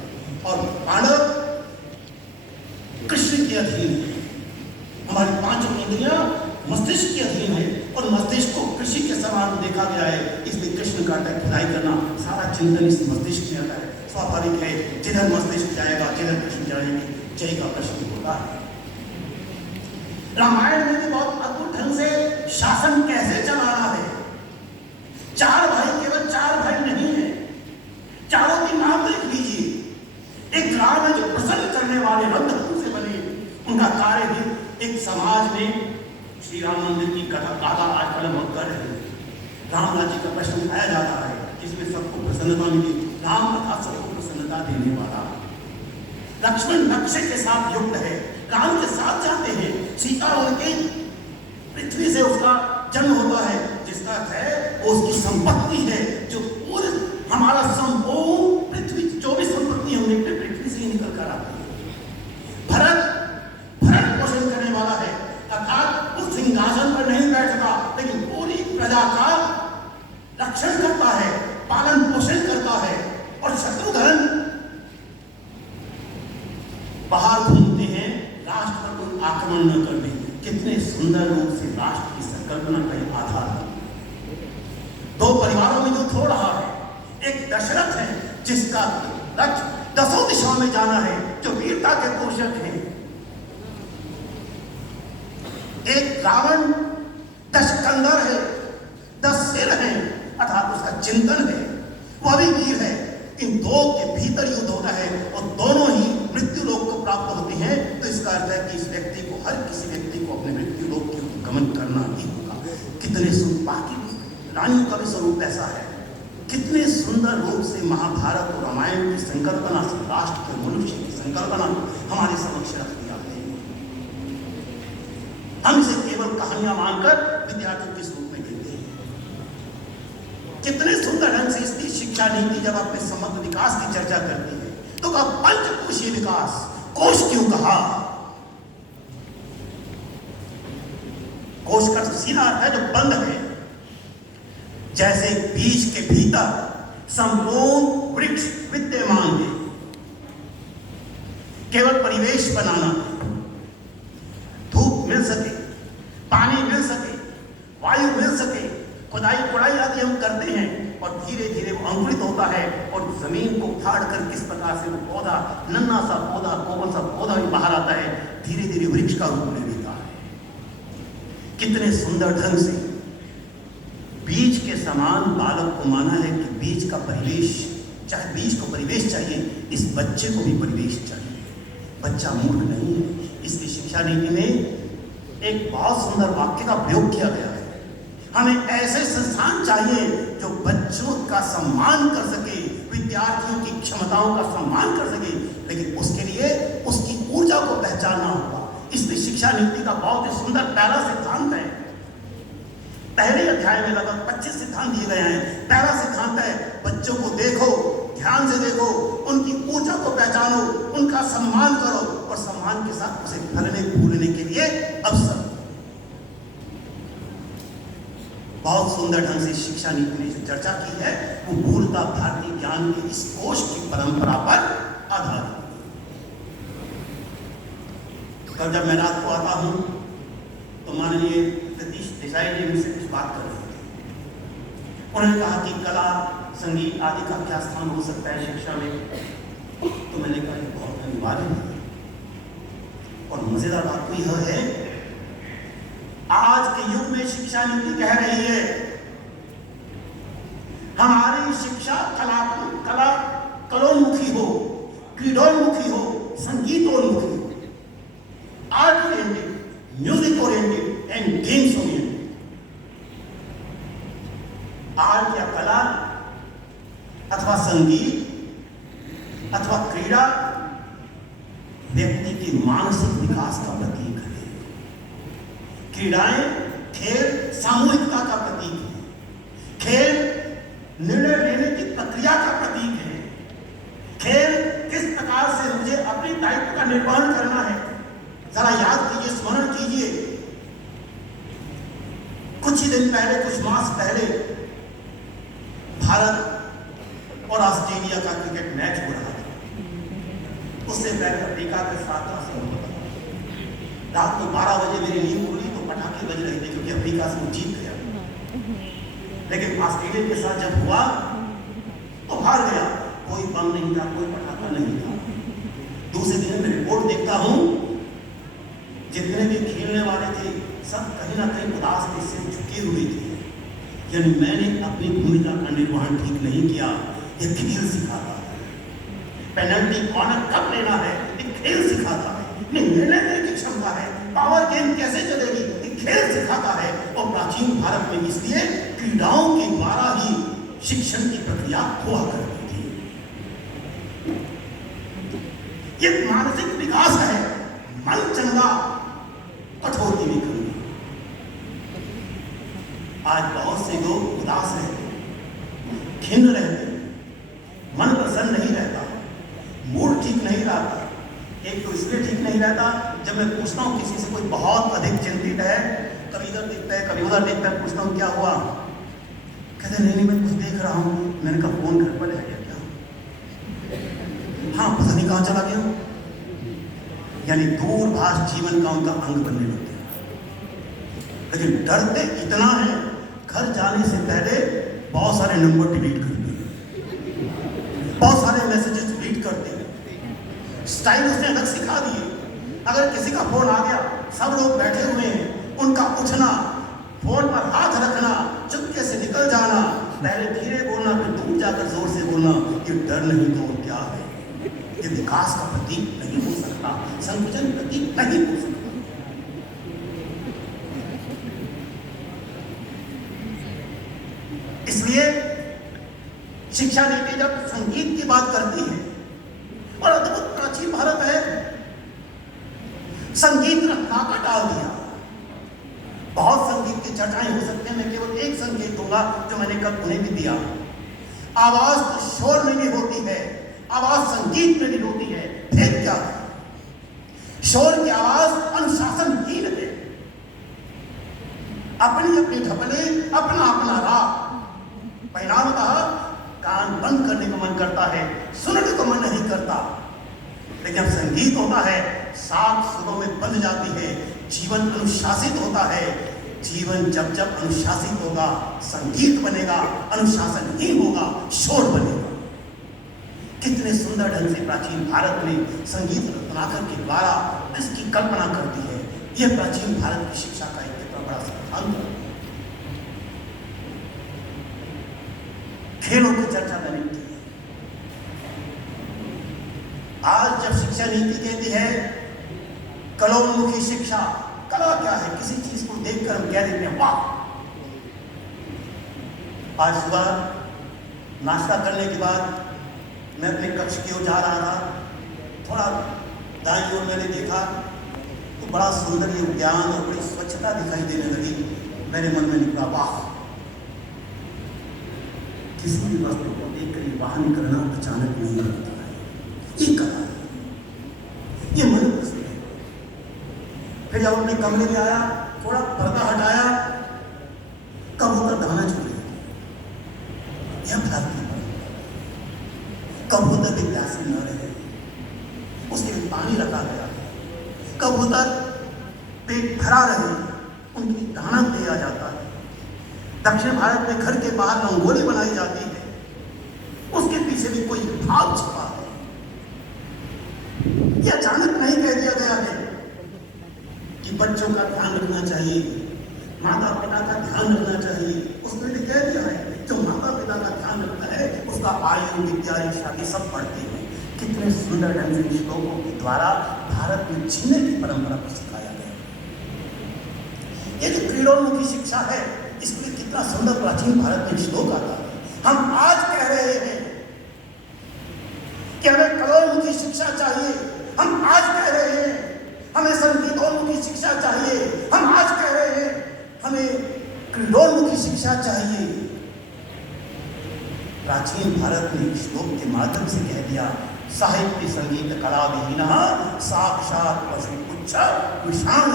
और पांडव कृष्ण के अधीन है। हमारी 5 इंद्रियां मस्तिष्क के अधीन है और मस्तिष्क को कृषि के समान देखा गया है। इसलिए कृष्ण का खुदाई करना, सारा चिंतन इस मस्तिष्क में आता है। स्वाभाविक है, जिधर मस्तिष्क जाएगा, जिधर कृष्ण जाएंगे, जय का प्रश्न होता है। रामायण में भी बहुत अद्भुत ढंग से शासन कैसे चलाना है। 4 भाई केवल 4 भाई नहीं है, चारों के नाम लिख लीजिए। एक ग्राम है जो प्रसन्न करने वाले रंगभूमि से बने, उनका कार्य भी एक समाज में श्री राम मंदिर की गाथा आजकल हम कर रहे हैं। राम राज्य का प्रश्न उठाया जा रहा है, जिसमें सबको प्रसन्नता मिली। राम अर्थात सबको प्रसन्नता देने वाला। लक्ष्मण नक्शे के साथ युक्त है, राम के साथ जाते हैं। सीता उनके पृथ्वी से उसका जन्म होता है, जिसका है वो उसकी संपत्ति है, जो पूरे हमारा संपूर्ण पृथ्वी जो भी संपत्ति हमने पृथ्वी से ही निकल कर आती है। भरत पोषण करने वाला है, अर्थात उस सिंहासन पर नहीं बैठता, लेकिन पूरी प्रजा का रक्षण करता है, पालन पोषण करता है। और शत्रुघ्न आक्रमण न करने, कितने सुंदर रूप से राष्ट्र की संकल्पना का एक आधार है। दो परिवारों में युद्ध हो रहा है, एक दशरथ है जिसका लक्ष्य 10 दिशाओं में जाना है, जो वीरता के पोषक हैं। एक रावण 10 कंधर है, 10 सिर है, अर्थात उसका चिंतन है, वह भी वीर है। इन दो के भीतर युद्ध होता है और दोनों ही मृत्यु लोक को प्राप्त होते हैं। तो इसका अर्थ है कि इस व्यक्ति को, हर किसी व्यक्ति को अपने मृत्यु लोक की ओर गमन करना ही होगा। कितने सुंदर, बाकी रानियों का भी स्वरूप ऐसा है, कितने सुंदर रूप से महाभारत और रामायण की संकल्पना से राष्ट्र के, मनुष्य की संकल्पना हमारे समक्ष रख दिया है। हम इसे केवल कहानियां मानकर विद्यार्थियों के रूप में कहते हैं। कितने सुंदर ढंग से इसकी शिक्षा नीति जब अपने समग्र विकास की चर्चा करती है तो कहा पंचकोशीय विकास। कोश क्यों कहा? कोश का सीधा अर्थ है जो बंद है। जैसे बीज के भीतर संपूर्ण वृक्ष विद्यमान है, केवल परिवेश बनाना है, धूप मिल सके, पानी मिल सके, वायु मिल सके, खुदाई कुड़ाई आदि हम करते हैं और धीरे धीरे वो अंकुरित होता है और जमीन को फाड़ कर किस प्रकार से वो पौधा, नन्हा सा पौधा, कोमल सा पौधा भी बाहर आता है, धीरे धीरे वृक्ष का रूप ले लेता है। कितने सुंदर ढंग से बीज के समान बालक को माना है कि बीज का परिवेश, चाहे बीज को परिवेश चाहिए, इस बच्चे को भी परिवेश चाहिए। बच्चा मूर्ख नहीं है। इसकी शिक्षा नीति में एक बहुत सुंदर वाक्य का प्रयोग किया गया है। हमें ऐसे संस्थान चाहिए जो बच्चों का सम्मान कर सके, विद्यार्थियों की क्षमताओं का सम्मान कर सके, लेकिन उसके लिए उसकी ऊर्जा को पहचानना होगा। इसलिए शिक्षा नीति का बहुत ही सुंदर पहला सिद्धांत है। पहले अध्याय में लगभग 25 सिद्धांत दिए गए हैं। पहला सिद्धांत है बच्चों को देखो, ध्यान से देखो, उनकी ऊर्जा को पहचानो, उनका सम्मान करो और सम्मान के साथ उसे फलने फूलने के लिए अवसर। बहुत सुंदर ढंग से शिक्षा नीति ने जो चर्चा की है वो मूलतः भारतीय ज्ञान के इस कोश की परंपरा पर आधारित है। कल जब मैं रात को आता हूं तो माननीय सतीश देसाई जी मुझसे कुछ बात कर रहे थे। उन्होंने कहा कि कला, संगीत आदि का क्या स्थान हो सकता है शिक्षा में। तो मैंने कहा ये बहुत अनिवार्य है। और मजेदार बात तो यह है, आज के युग में शिक्षा नीति कह रही है हमारी शिक्षा कलोन्मुखी हो, क्रीडोन्मुखी हो, संगीतोन्मुखी हो, art oriented, music oriented and games oriented. Art या कला अथवा संगीत अथवा क्रीड़ा व्यक्ति के मानसिक विकास का प्रतीक है। क्रीड़ाएं, खेल सामूहिकता का प्रतीक है। खेल निर्णय लेने की प्रक्रिया का प्रतीक है। खेल किस प्रकार से मुझे अपने दायित्व का निर्वहन करना है। जरा याद कीजिए, स्मरण कीजिए, कुछ ही दिन पहले, कुछ मास पहले भारत और ऑस्ट्रेलिया का क्रिकेट मैच हो रहा था। उससे पहले अफ्रीका के साथ रात को 12 बजे मेरी नींद खुली तो पटाखे बज रहे थे क्योंकि अफ्रीका से वो जीत गया। लेकिन ऑस्ट्रेलिया के साथ जब हुआ तो हार गया। कोई बम नहीं था, कोई पटाखा नहीं था। दूसरे दिन मैं रिपोर्ट देखता हूं, जितने भी खेलने वाले थे सब कहीं ना कहीं उदास थे, से झुके हुए थे। यानी मैंने अपनी भूमिका का निर्वहन ठीक नहीं किया। यह खेल सिखाता है। पेनल्टी कॉर्नर कब लेना है, ये खेल सिखाता है। निर्णय लेने की क्षमता है। पावर गेम कैसे चलेगी, ये खेल सिखाता है। और प्राचीन भारत में इसलिए क्रीड़ाओं के द्वारा ही शिक्षण की प्रक्रिया हुआ करती थी। ये मानसिक विकास है। मन चंगा, कठोर की भी। आज बहुत से लोग उदास रहते हैं, खिन्न रहते हैं, मन प्रसन्न नहीं रहता, मूड ठीक नहीं रहता। एक तो इसलिए ठीक नहीं रहता, जब मैं पूछता हूँ किसी से कोई बहुत अधिक चिंतित है, कभी इधर देखता है कभी उधर देखता है, पूछता हूँ क्या हुआ, कहते नहीं मैं कुछ देख रहा हूँ। मैंने कहा फोन घर पर है क्या? हाँ, पता नहीं कहाँ चला गया। यानी दूरभाष जीवन का उनका अंग बनने लगते हैं। लेकिन डरते इतना है, घर जाने से पहले बहुत सारे नंबर डिलीट करते हैं, बहुत सारे मैसेजेस डिलीट करते हैं। स्टाइल उसने अलग सिखा दिए। अगर किसी का फोन आ गया, सब लोग बैठे हुए हैं, उनका उठना, फोन पर हाथ रखना, चुपके से निकल जाना, पहले धीरे बोलना फिर दूर जाकर जोर से बोलना, ये डर नहीं तो और क्या है? ये विकास का प्रतीक नहीं हो सकता, संकुचन प्रतीक नहीं हो सकता। इसलिए शिक्षा नीति जब संगीत की बात करती है, और अद्भुत प्राचीन भारत है, संगीत रखना का डाल दिया। बहुत संगीत की चर्चाएं हो सकते हैं, मैं केवल एक संगीत दूंगा जो मैंने कल उन्हें भी दिया। आवाज तो शोर में भी होती है, आवाज संगीत में भी होती है। भेद क्या है? शोर की आवाज अनुशासनहीन है, अपनी अपनी ढपले, अपना अपना राग। परिणामतः कान बंद करने को मन करता है, सुनने को मन नहीं करता। लेकिन जब संगीत होता है, सात सुरों में बंध जाती है, जीवन अनुशासित होता है। जीवन जब जब अनुशासित होगा, संगीत बनेगा, अनुशासनहीन होगा, शोर बनेगा। कितने सुंदर ढंग से प्राचीन भारत में संगीत रत्नाकर के द्वारा इसकी कल्पना करती है। यह प्राचीन भारत की शिक्षा का एक कितना बड़ा सिद्धांत है। खेलों की चर्चा मैंने की। आज जब शिक्षा नीति कहती है कलोन्मुखी शिक्षा, कला क्या है? किसी चीज को देखकर हम कह देते हैं वाह। आज सुबह नाश्ता करने के बाद मैं अपने कक्ष की ओर जा रहा था, थोड़ा दाईं ओर मैंने देखा तो बड़ा सुंदर ये उद्यान और बड़ी स्वच्छता दिखाई देने लगी। मेरे मन में निकला वाह। किसी भी वस्तु को देखकर वाहन करना अचानक नहीं होता है, ये कला है, ये मन पसंद है। फिर जब अपने कमरे में आया, थोड़ा पर्दा हटाया, कबूतर दाना चुन रहे थे। यह भारत की कबूतर भी प्यासे न रहे, उसके लिए पानी रखा गया। कबूतर पेट भरा रहे, उनकी दाना दिया जाता है। दक्षिण भारत में घर के बाहर रंगोली बनाई जाती है, उसके पीछे भी कोई भाव छिपा है। यह अचानक नहीं कह दिया गया है कि बच्चों का ध्यान रखना चाहिए, माता पिता का ध्यान रखना चाहिए। उसने भी कह दिया है जो माता पिता का ध्यान रखता है उसका आयु, विद्या, शादी सब बढ़ती है। कितने सुंदर ढंग से श्लोकों के द्वारा भारत में जीने की परंपरा को सिखाया गया। ये जो क्रीडोन्मुखी शिक्षा है, इसमें कितना सुंदर प्राचीन भारत में श्लोक आता है। हम आज कह रहे हैं कि हमें कलोन्मुखी शिक्षा चाहिए, हम आज कह रहे हैं हमें संगीतोन्मुखी शिक्षा चाहिए, हम आज कह रहे हैं हमें क्रीडोन्मुखी शिक्षा चाहिए। प्राचीन भारत ने श्लोक के माध्यम से कह दिया, साहित्य संगीत कला विहीन साक्षात पशु पुच्छ विषाण।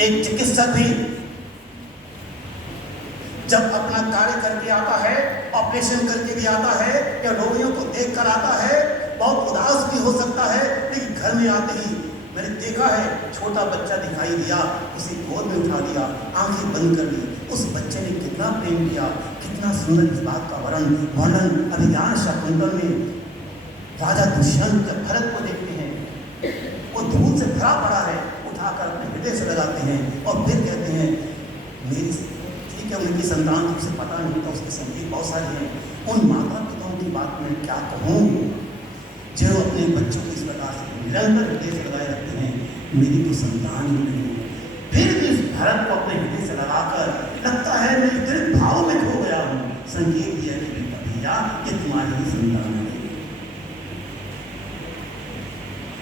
एक चिकित्सक भी जब अपना कार्य करके आता है, ऑपरेशन करके भी आता है या रोगियों को देखकर आता है, बहुत उदास भी हो सकता है, लेकिन घर में आते ही मैंने देखा है छोटा बच्चा दिखाई दिया, उसे गोद में उठा लिया, आंखें बंद कर ली। उस बच्चे ने कितना प्रेम किया, कितना सुंदर इस बात का वर्णन अभिज्ञान शाकुंतल में। राजा दुष्यंत जब भरत को देखते हैं, वो धूल से भरा पड़ा है, उठाकर अपने हृदय से लगाते हैं और फिर कहते हैं मेरी, ठीक है उनकी संतान उसे पता नहीं था, उसके संगीत बहुत सारे हैं। उन माता पिताओं की बात में क्या कहूँ जो अपने बच्चों को इस प्रकार से निरंतर हृदय से लगाए रखते हैं। मेरी तो संतान ही नहीं है, फिर भी इस भारत को अपने हृदय से लगाकर लगता है मैं इतने भाव में खो गया हूँ। संगीत दिया कि भैया ये तुम्हारी ही संतान है।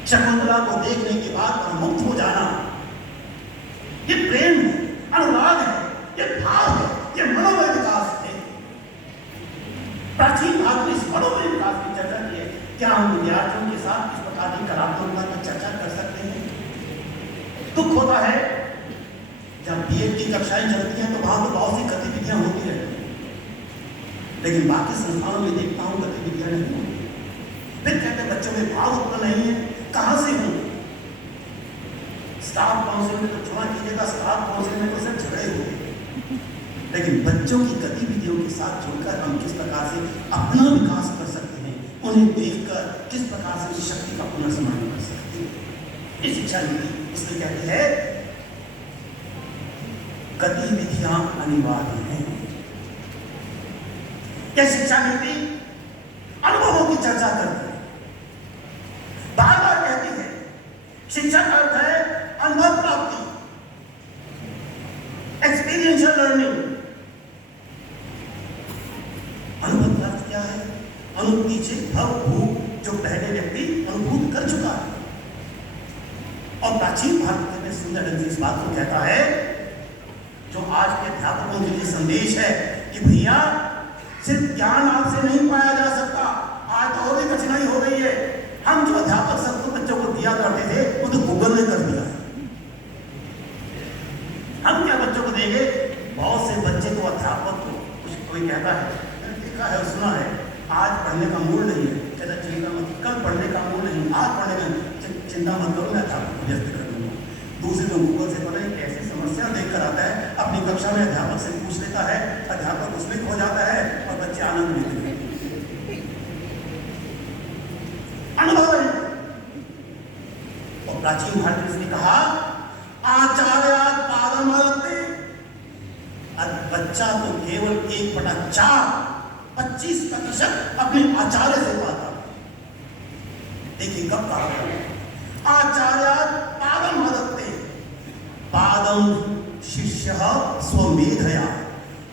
शकुंतला को देखने के बाद मुक्त हो जाना, ये प्रेम है, अनुराग है, ये भाव है, ये मनोमय विकास है। प्राचीन भारत में इस मनोमय विकास की चर्चा की है। क्या हम विद्यार्थियों के साथ इस प्रकार की कलात्मकता की चर्चा कर सकते हैं? दुख होता है जब बीएड की कक्षाएं चलती हैं तो वहां तो बहुत सी गतिविधियां होती रहती हैं, लेकिन बाकी संस्थानों में देखता हूं गतिविधियां नहीं होती। फिर कहते हैं बच्चों में भाव उत्पन्न नहीं है, कहां से हूं? स्टाफ काउंसिल में तो क्षमा कीजिएगा, स्टाफ काउंसिल में तो सिर्फ झगड़े हुए, लेकिन बच्चों की गतिविधियों के साथ जुड़कर हम किस प्रकार से अपना विकास कर सकते हैं, उन्हें देखकर किस प्रकार से उस शक्ति का पुनर्स्मरण कर सकते हैं। ये शिक्षा नीति उसमें कहती है गतिविधियां अनिवार्य हैं। यह शिक्षा नीति अनुभवों की चर्चा करती है, बार बार कहती है शिक्षा का अर्थ है अनुभव प्राप्ति, एक्सपीरियंशियल लर्निंग। अनुभव का अर्थ क्या है? अनुभूति से भव भू, जो पहले व्यक्ति अनुभूत कर चुका है। और प्राचीन भारत में सुंदर ढंग से इस बात को कहता है, जो आज के अध्यापकों के लिए संदेश है कि भैया सिर्फ ज्ञान आपसे नहीं पाया जा सकता, आज तो और भी कठिनाई हो गई है। हम जो अध्यापक सबको बच्चों को दिया करते थे वो तो गूगल ने कर दिया है। हम क्या बच्चों को देंगे? बहुत से बच्चे तो अध्यापक को कुछ कोई कहता है, मैंने देखा है, सुना है, आज पढ़ने का मूड नहीं है, कहता चिंता मत, कल पढ़ने का मूड नहीं, आज पढ़ने का चिंता मत करो, मैं अध्यापक को व्यस्त कर दूंगा। दूसरे तो गूगल से पता नहीं कैसी समस्या देखकर आता है, अपनी कक्षा में अध्यापक से पूछ लेता है, अध्यापक उसमें खो जाता है और बच्चे आनंद लेते हैं। अनुभव है। और प्राचीन भारत में इसने कहा आचार्यात् पादमर्ते, बच्चा तो केवल 1/4 25% अपने आचार्य से पाता। देखिए कब कहा आचार्यात् पादमर्ते, पादम शिष्य स्वमेधया,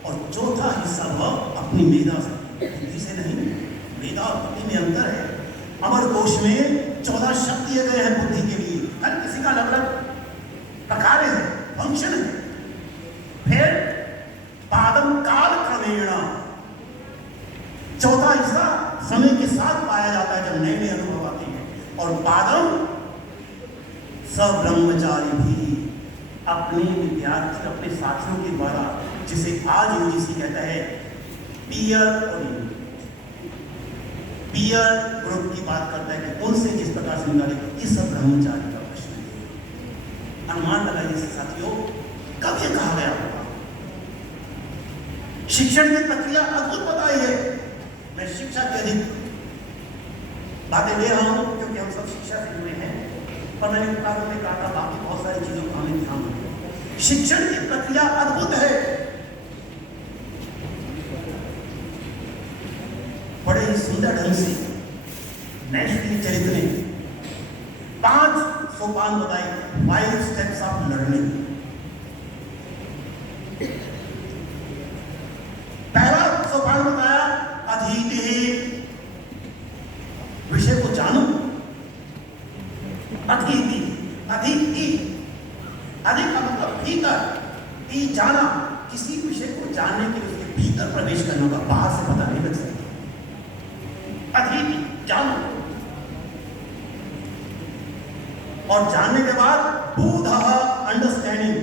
और चौथा हिस्सा वह अपनी मेधा से, बुद्धि से नहीं। मेधा और बुद्धि में अंतर है। अमर कोश में 14 शब्द दिए गए हैं बुद्धि के लिए, हर किसी का अलग अलग प्रकार है, फंक्शन है। फिर पादम काल क्रमेण, चौथा हिस्सा समय के साथ पाया जाता है जब नए नए अनुभव आते हैं। और पादम सब्रह्मचारी भी, अपने विद्यार्थी अपने साथियों के द्वारा, जिसे आज यूजीसी कहता है पीयर ग्रुप की बात करता है कि उनसे जिस प्रकार से निकाले, ये सब ब्रह्मचारी का प्रश्न है। अनुमान लगाइए साथियों, कब ये कहा गया होगा? शिक्षण की प्रक्रिया अद्भुत बताई है। मैं शिक्षा के अधिक बातें ले रहा हूं क्योंकि हम सब शिक्षा से जुड़े हैं, पर मैंने प्रारंभ में कहा था बाकी बहुत सारी चीजों को हमें ध्यान रखना। शिक्षण की प्रक्रिया अद्भुत है। बड़े ही सुंदर ढंग से नैष्ठिक चरित्र ने 5 सोपान बताए, 5 स्टेप्स ऑफ लर्निंग। पहला सोपान बताया अधीति, विषय को जानो। अधीति, अधीति, अधिक का मतलब भीतर, ई जाना, किसी विषय को जानने के लिए उसके भीतर प्रवेश करना होगा, बाहर से पता नहीं लग सकता। अधीति, जानो। और जानने के बाद बोधः, अंडरस्टैंडिंग,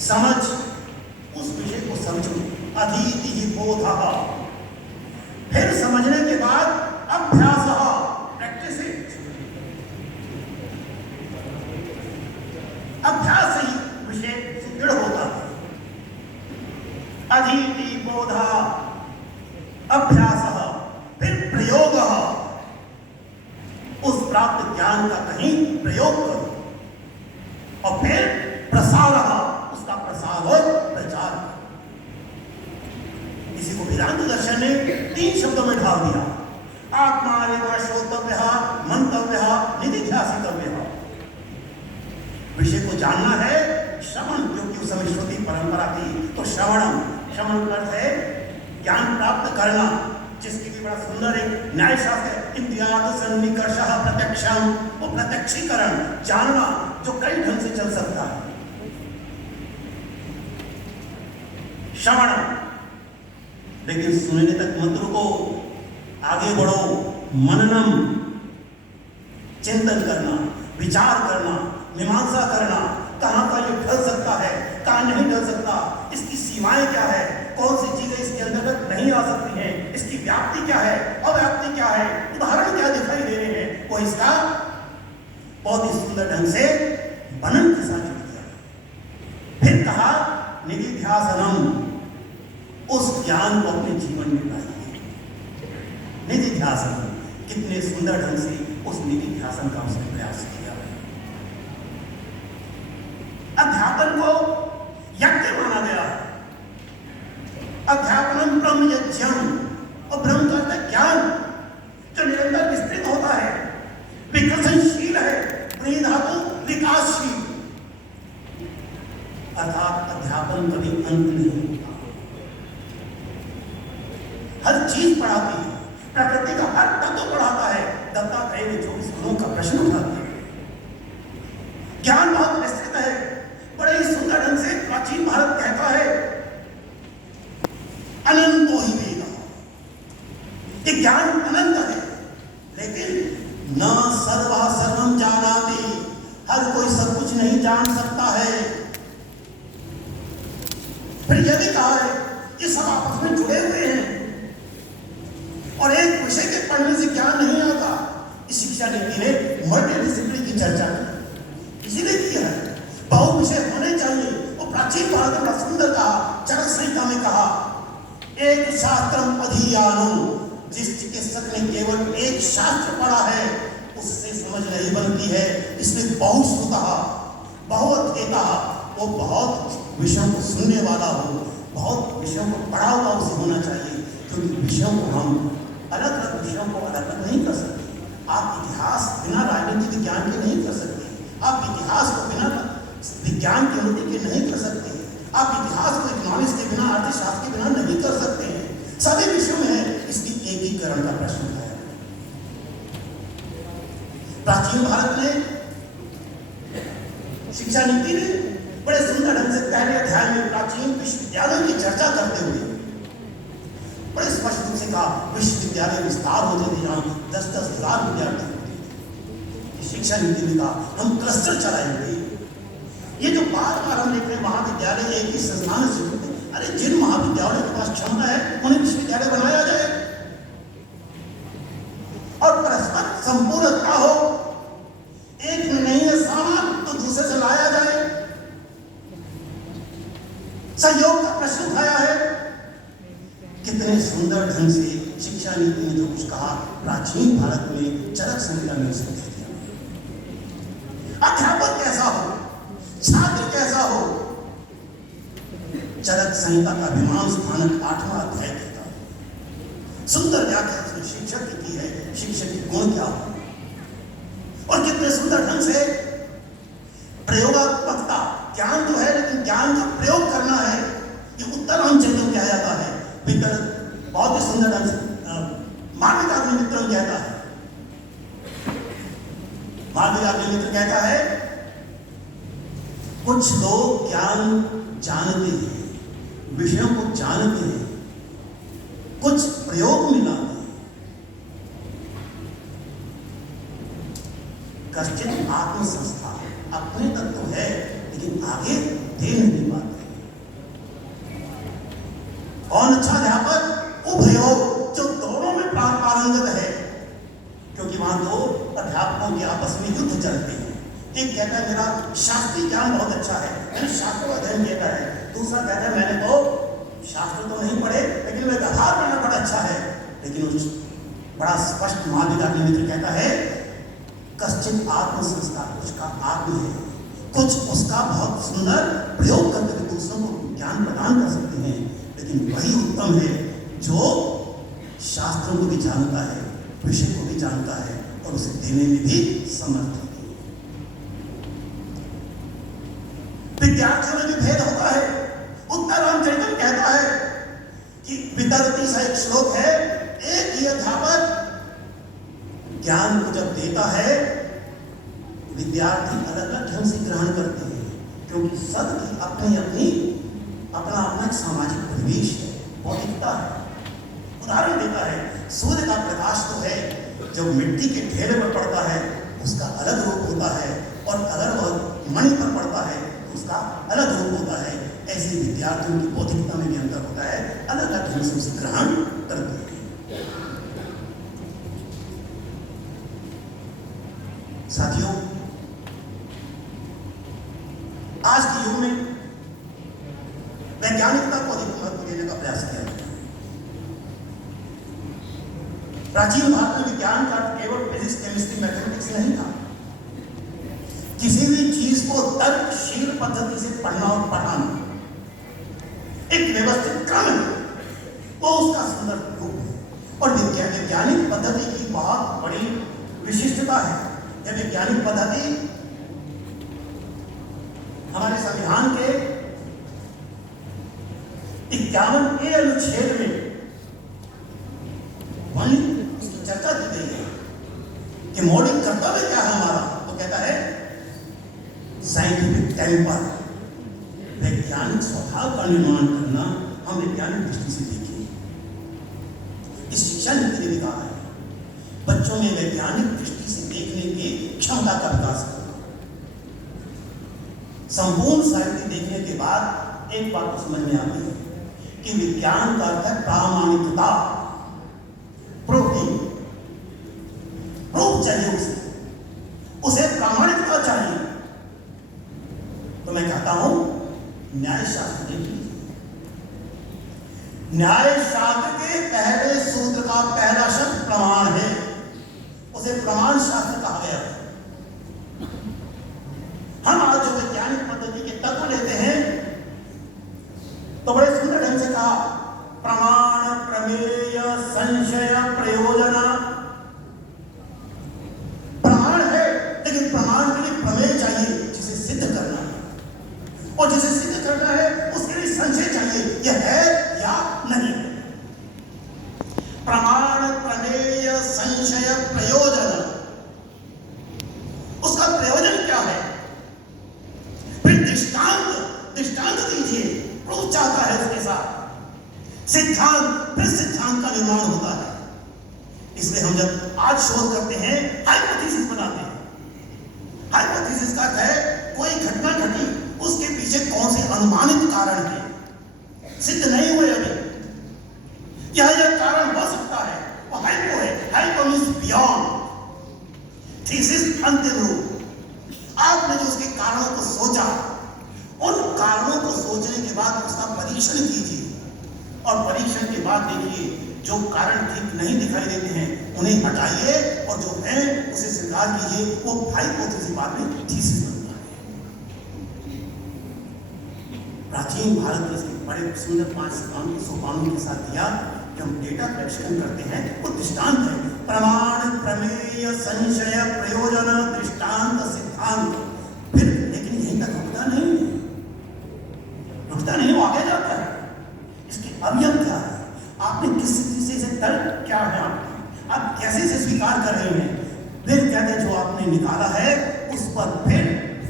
समझ, उस विषय को समझो। अधीति ही बोधः। फिर समझने के बाद अभ्यासः, प्रैक्टिस। अभ्यास ही विषय सुदृढ़ होता है। अधीति बोधः, अभ्यासः, फिर प्रयोग, उस प्राप्त ज्ञान का कहीं प्रयोग करो। और फिर प्रसार, उसका प्रसार और प्रचार। इसी को वेदांत दर्शन ने 3 शब्दों में ढाल दिया। आत्मा श्रोतव्य, मंतव्य, निधिध्यासितव्य। विषय को जानना है, श्रवण, क्योंकि उस समय श्रुति परंपरा थी, तो श्रवण का अर्थ है ज्ञान प्राप्त करना, जिसकी भी बड़ा सुंदर एक न्याय शास्त्र है। इंद्रियार्थ सन्निकर्षः प्रत्यक्षम, वो प्रत्यक्षीकरण, जानना, जो कई ढंग से चल सकता है। श्रवण, लेकिन सुनने तक मत रुको, आगे बढ़ो। मननम, चिंतन करना, विचार करना, मीमांसा करना, कहां का ये ढल सकता है, कहां नहीं ढल सकता, इसकी सीमाएं क्या है, कौन सी चीजें इसके अंतर्गत नहीं आ सकती हैं, इसकी व्याप्ति क्या है, अव्याप्ति क्या है, उदाहरण क्या दिखाई दे रहे हैं, वो इसका बहुत ही सुंदर ढंग से वर्णन के साथ जोड़ दिया। फिर कहा निधिध्यासनम, उस ज्ञान को अपने जीवन में लाइए। निधिध्यासनम, कितने सुंदर ढंग से उस निधिध्यासन का उसने प्रयास किया। अध्यापन को यज्ञ माना गया है। अध्यापनम ब्रह्म यज्ञम, और ब्रह्म का अर्थ ज्ञान जो निरंतर विस्तृत होता है, विकसनशील है, धातु विकासशील, अर्थात अध्यापन कभी अंत नहीं होता। हर चीज पढ़ाती है, प्रकृति का हर तत्व पढ़ाता है। दत्तात्रेय ने 24 गुणों का प्रश्न उठा दिया। ज्ञान बहुत विस्तृत है, बड़े ही सुंदर ढंग से प्राचीन भारत कहता है अनंतो ही वेद, ये ज्ञान अनंत है, लेकिन न सर्वः सर्वं जानाति, हर कोई सब कुछ नहीं जान सकता है। फिर यह भी कहा है ये सब आपस में जुड़े हुए हैं और एक विषय के पढ़ने से ज्ञान नहीं आता। इस शिक्षा नीति ने मल्टीडिसिप्लिन की चर्चा की, इसीलिए किया है। बहु विषय होने चाहिए। और प्राचीन भारत में बड़ा सुंदर कहा, चरक संहिता में कहा एक शास्त्रम अधीयानो, जिस चिकित्सक ने केवल एक शास्त्र पढ़ा है उससे समझ नहीं बनती है, इसलिए बहुश्रुतः बहुअध्येता, वो बहुत विषयों को सुनने वाला हो, बहुत विषयों को पढ़ा हुआ उसे होना चाहिए। क्योंकि विषयों को हम अलग अलग विषयों को अलग अलग नहीं कर सकते। आप इतिहास बिना राजनीति विज्ञान के नहीं कर सकते। आप इतिहास को बिना विज्ञान की उन्नति के नहीं कर सकते। आप इतिहास को इकोनॉमिक्स के बिना, अर्थशास्त्र के बिना नहीं कर सकते हैं। सभी विषयों में है, इसलिए एकीकरण का प्रश्न उठाया। प्राचीन भारत में शिक्षा नीति ने बड़े सुंदर ढंग से पहले अध्याय में प्राचीन विश्वविद्यालयों की चर्चा करते हुए बड़े स्पष्ट रूप से कहा विश्वविद्यालय विस्तार होते थे, जहां 10-10 हजार विद्यार्थी होते थे। शिक्षा नीति में कहा हम क्लस्टर चलाएंगे। ये जो बार बार हम देख रहे हैं महाविद्यालय एक ही संस्थान से जुड़ते, अरे जिन महाविद्यालयों के पास क्षमता है उन्हें विश्वविद्यालय बनाया जाए और परस्पर संपूरकता हो। एक में नहीं है सामान तो दूसरे से लाया जाए। सहयोग का प्रश्न उठाया है। कितने सुंदर ढंग से शिक्षा नीति ने जो कुछ कहा प्राचीन भारत में चरक संहिता में उसे कह दिया। अध्यापक कैसा हो, छात्र कैसा हो, चरक संहिता का विमान स्थानक 8वां अध्याय कहता है। सुंदर व्याख्या उसने शिक्षक की है, शिक्षक के गुण क्या हो, और कितने सुंदर ढंग से प्रयोगात्मकता, ज्ञान तो है लेकिन ज्ञान का प्रयोग करना है, ये उत्तरांचल जो कहा जाता है। भीतर बहुत ही सुंदर ढंग से मार्गदर्शन मित्र कहता है, मार्गदर्शन मित्र कहता है कुछ लोग ज्ञान जानते हैं, विषयों को जानते हैं, कुछ प्रयोग में लाते हैं, कश्चित आत्म संस्था, अपने तक तो है लेकिन आगे दे नहीं पाते। कौन अच्छा अध्यापक? उभयोग, जो दोनों में पारंगत है, क्योंकि वहां दो अध्यापकों के आपस में युद्ध चलते हैं। एक कहता है मेरा शास्त्रीय ज्ञान बहुत अच्छा है, मैंने शास्त्र का अध्ययन किया है। दूसरा कहता है मैंने तो शास्त्र तो नहीं पढ़े लेकिन मेरा व्यवहार करना बड़ा अच्छा है। लेकिन उस बड़ा स्पष्ट महाविद्यालय मित्र कहता है कश्चित आत्म संस्था, उसका आत्म है, कुछ उसका बहुत सुंदर प्रयोग करके दूसरों को ज्ञान प्रदान कर सकते हैं। लेकिन वही उत्तम है जो शास्त्रों को भी जानता है, विषय को भी जानता है और उसे देने में भी समर्थ है। विद्यार्थियों में भी भेद होता है। उत्तरांचल कहता है कि वितरती सा एक श्लोक है, एक ही अध्यापक ज्ञान को जब देता है विद्यार्थी अलग अलग ढंग से ग्रहण करते हैं, क्योंकि सबकी अपनी अपनी अपना अपना एक सामाजिक परिवेश है, भौतिकता है। उदाहरण देता है सूर्य का प्रकाश तो है, जब मिट्टी के ढेले पर पड़ता है उसका अलग रूप होता है, और अगर वह मणि पर पड़ता है तो उसका अलग रूप होता है। ऐसे विद्यार्थियों की भौतिकता में भी अंतर होता है, अलग अलग ढंग से उसे ग्रहण करते हैं। साथियों, आज के युग में वैज्ञानिकता को अधिक महत्व देने का प्रयास किया जाता है। प्राचीन भारत में विज्ञान का केवल फिजिक्स, केमिस्ट्री, मैथमेटिक्स नहीं था। किसी भी चीज को तर्कशील पद्धति से पढ़ना और पढ़ाना एक व्यवस्थित क्रम है, वो उसका सुंदर रूप है। और वैज्ञानिक पद्धति की बहुत बड़ी विशिष्टता है। यह वैज्ञानिक पद्धति हमारे संविधान के 51 अनुच्छेद में चर्चा की गई है कि मौलिक कर्तव्य क्या है हमारा। तो कहता है साइंटिफिक टेम्पर, वैज्ञानिक स्वभाव का निर्माण करना हम वैज्ञानिक दृष्टि से देखें। इस शिक्षा नीति ने भी कहा है बच्चों में वैज्ञानिक दृष्टि से देखने की क्षमता का विकास करना। संपूर्ण साहित्य देखने के बाद एक बात तो समझ में आती है कि विज्ञान का अर्थ है प्रामाणिकता, प्रूफ चाहिए, उसे प्रामाणिकता चाहिए। तो मैं कहता हूं न्याय शास्त्र देखिए। न्याय शास्त्र के पहले सूत्र का पहला शब्द प्रमाण है, उसे प्रमाण शास्त्र कहा गया है। हम आज जो वैज्ञानिक पद्धति के तत्व लेते हैं तो बड़े सुंदर ढंग से कहा प्रमाण, प्रमेय, संशय, प्रयोजन। प्रमाण है, लेकिन प्रमाण के लिए प्रमेय चाहिए जिसे सिद्ध करना है, और जिसे सिद्ध करना है उसके लिए संशय चाहिए, यह है या नहीं। प्रमाण, प्रमेय, संशय, प्रयोजन, उसका प्रयोजन क्या है? फिर दृष्टांत दीजिए, प्रूफ चाहता है उसके साथ। सिद्धांत, फिर सिद्धांत का निर्माण होता है। इसलिए हम जब आज शोध करते हैं हाइपोथेसिस बनाते हैं। हाइपोथेसिस का अर्थ है कोई घटना घटी, उसके पीछे कौन से अनुमानित कारण है, सिद्ध नहीं हुए अभी, यह कारण हो सकता है, वो हाइपो है। हाइपो मींस बियॉन्ड, थीसिस अंतिम रूप। आपने जो उसके कारणों को सोचा, उन कारणों को सोचने के बाद उसका परीक्षण कीजिए, और परीक्षण के बाद देखिए जो कारण ठीक नहीं दिखाई देते हैं उन्हें हटाइए, और जो है उसे स्वीकार कीजिए। वो हाइपोथेसिस बाद में थीसिस बनता है। प्राचीन भारत में इसके बड़े सुंदर 5 सोपानों के साथ दिया कि हम डेटा कलेक्शन करते हैं, वो दृष्टांत है। प्रमाण, प्रमेय, संशय, प्रयोजन, दृष्टांत, सिद्धांत। फिर लेकिन यहीं तक रुकता नहीं, वो आगे जाता है। इसके अवयव क्या है? आपने किस स्थिति से तर्क क्या है, आप कैसे से स्वीकार कर रहे हैं? फिर कहते जो आपने निकाला है उस पर फिर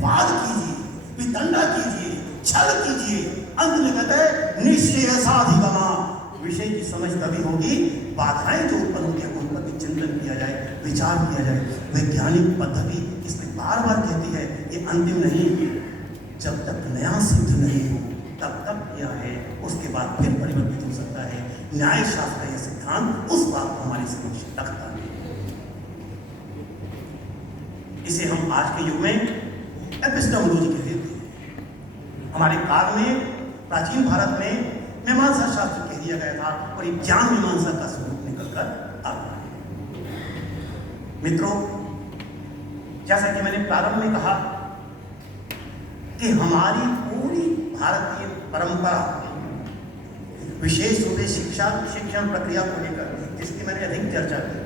वाद कीजिए, वितंडा कीजिए, छल कीजिए। अंत में कहते हैं निश्चयसाधिगमा, विषय की समझ तभी होगी बाधाएं जो उत्पन्न होती है उन पर भी चिंतन किया जाए, विचार किया जाए। वैज्ञानिक पद्धति इसमें बार बार कहती है ये अंतिम नहीं, जब तक नया सिद्ध नहीं हो तब तक यह है, उसके बाद फिर परिवर्तित हो सकता है। न्याय शास्त्र यह सिद्धांत उस बात को हमारी समझ रखता है। इसे हम आज के युग में एपिस्टेमोलॉजी कहते हैं। हमारे काल में प्राचीन भारत में मीमांसा शास्त्र कह दिया गया था, और ये ज्ञान मीमांसा का स्वरूप निकलकर आ रहा है। मित्रों, जैसा कि मैंने प्रारंभ में कहा कि हमारी पूरी भारतीय परंपरा, विशेष रूप से शिक्षण प्रक्रिया को लेकर जिसकी मैंने अधिक चर्चा की,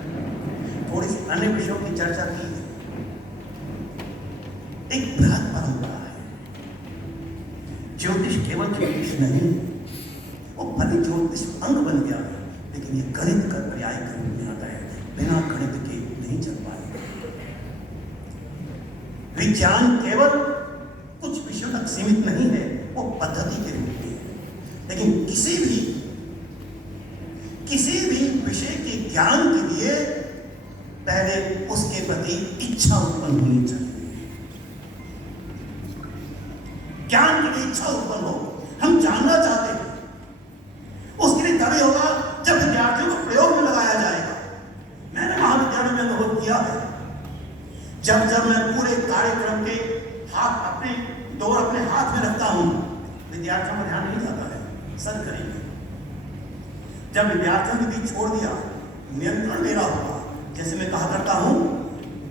थोड़ी सी अन्य विषयों की चर्चा की, एक बृहद परंपरा है। ज्योतिष केवल ज्योतिष नहीं, वो भले ज्योतिष अंग बन गया, लेकिन ये गणित का पर्याय के रूप में आता है। बिना गणित के नहीं चल पाएगा। विज्ञान केवल कुछ विषयों तक सीमित नहीं है, वो पद्धति के रूप में है। लेकिन किसी भी विषय के ज्ञान के लिए पहले उसके प्रति इच्छा उत्पन्न होनी चाहिए। ज्ञान के लिए इच्छा उत्पन्न हो, हम जानना चाहते हैं, उसके लिए तभी होगा जब विद्यार्थियों को प्रयोग में लगाया जाएगा। मैंने महाविद्यालय में अनुभव किया है, जब मैं पूरे कार्यक्रम के अपने हाथ में रखता हूं, विद्यार्थियों का ध्यान नहीं जाता है, सर करेंगे। जब विद्यार्थियों के बीच छोड़ दिया, नियंत्रण मेरा हुआ। जैसे मैं कहा करता हूं,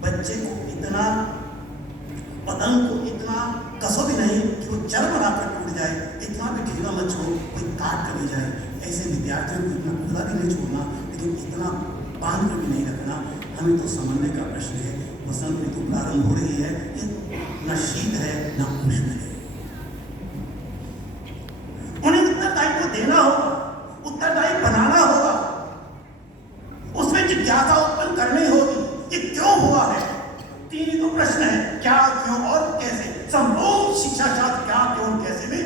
बच्चे को इतना, पतंग को इतना कसो भी नहीं कि वो चर बनाकर टूट जाए, इतना भी ढीला मत छोड़ो कोई काट कर ले जाए। ऐसे विद्यार्थियों को इतना खुला भी नहीं छोड़ना, लेकिन इतना बांध कर भी नहीं रखना। हमें तो समझने का प्रश्न है। वसंत ऋतु प्रारंभ हो रही है, ये न शीत है न उष्ण है। उन्हें उत्तरदायी को देना होगा, उत्तरदायी बनाना होगा, उसमें जिज्ञासा उत्पन्न करनी होगी। ये क्यों हुआ है? तीन ही तो प्रश्न है, क्या, क्यों और कैसे। संपूर्ण शिक्षा शास्त्र क्या, क्यों, कैसे में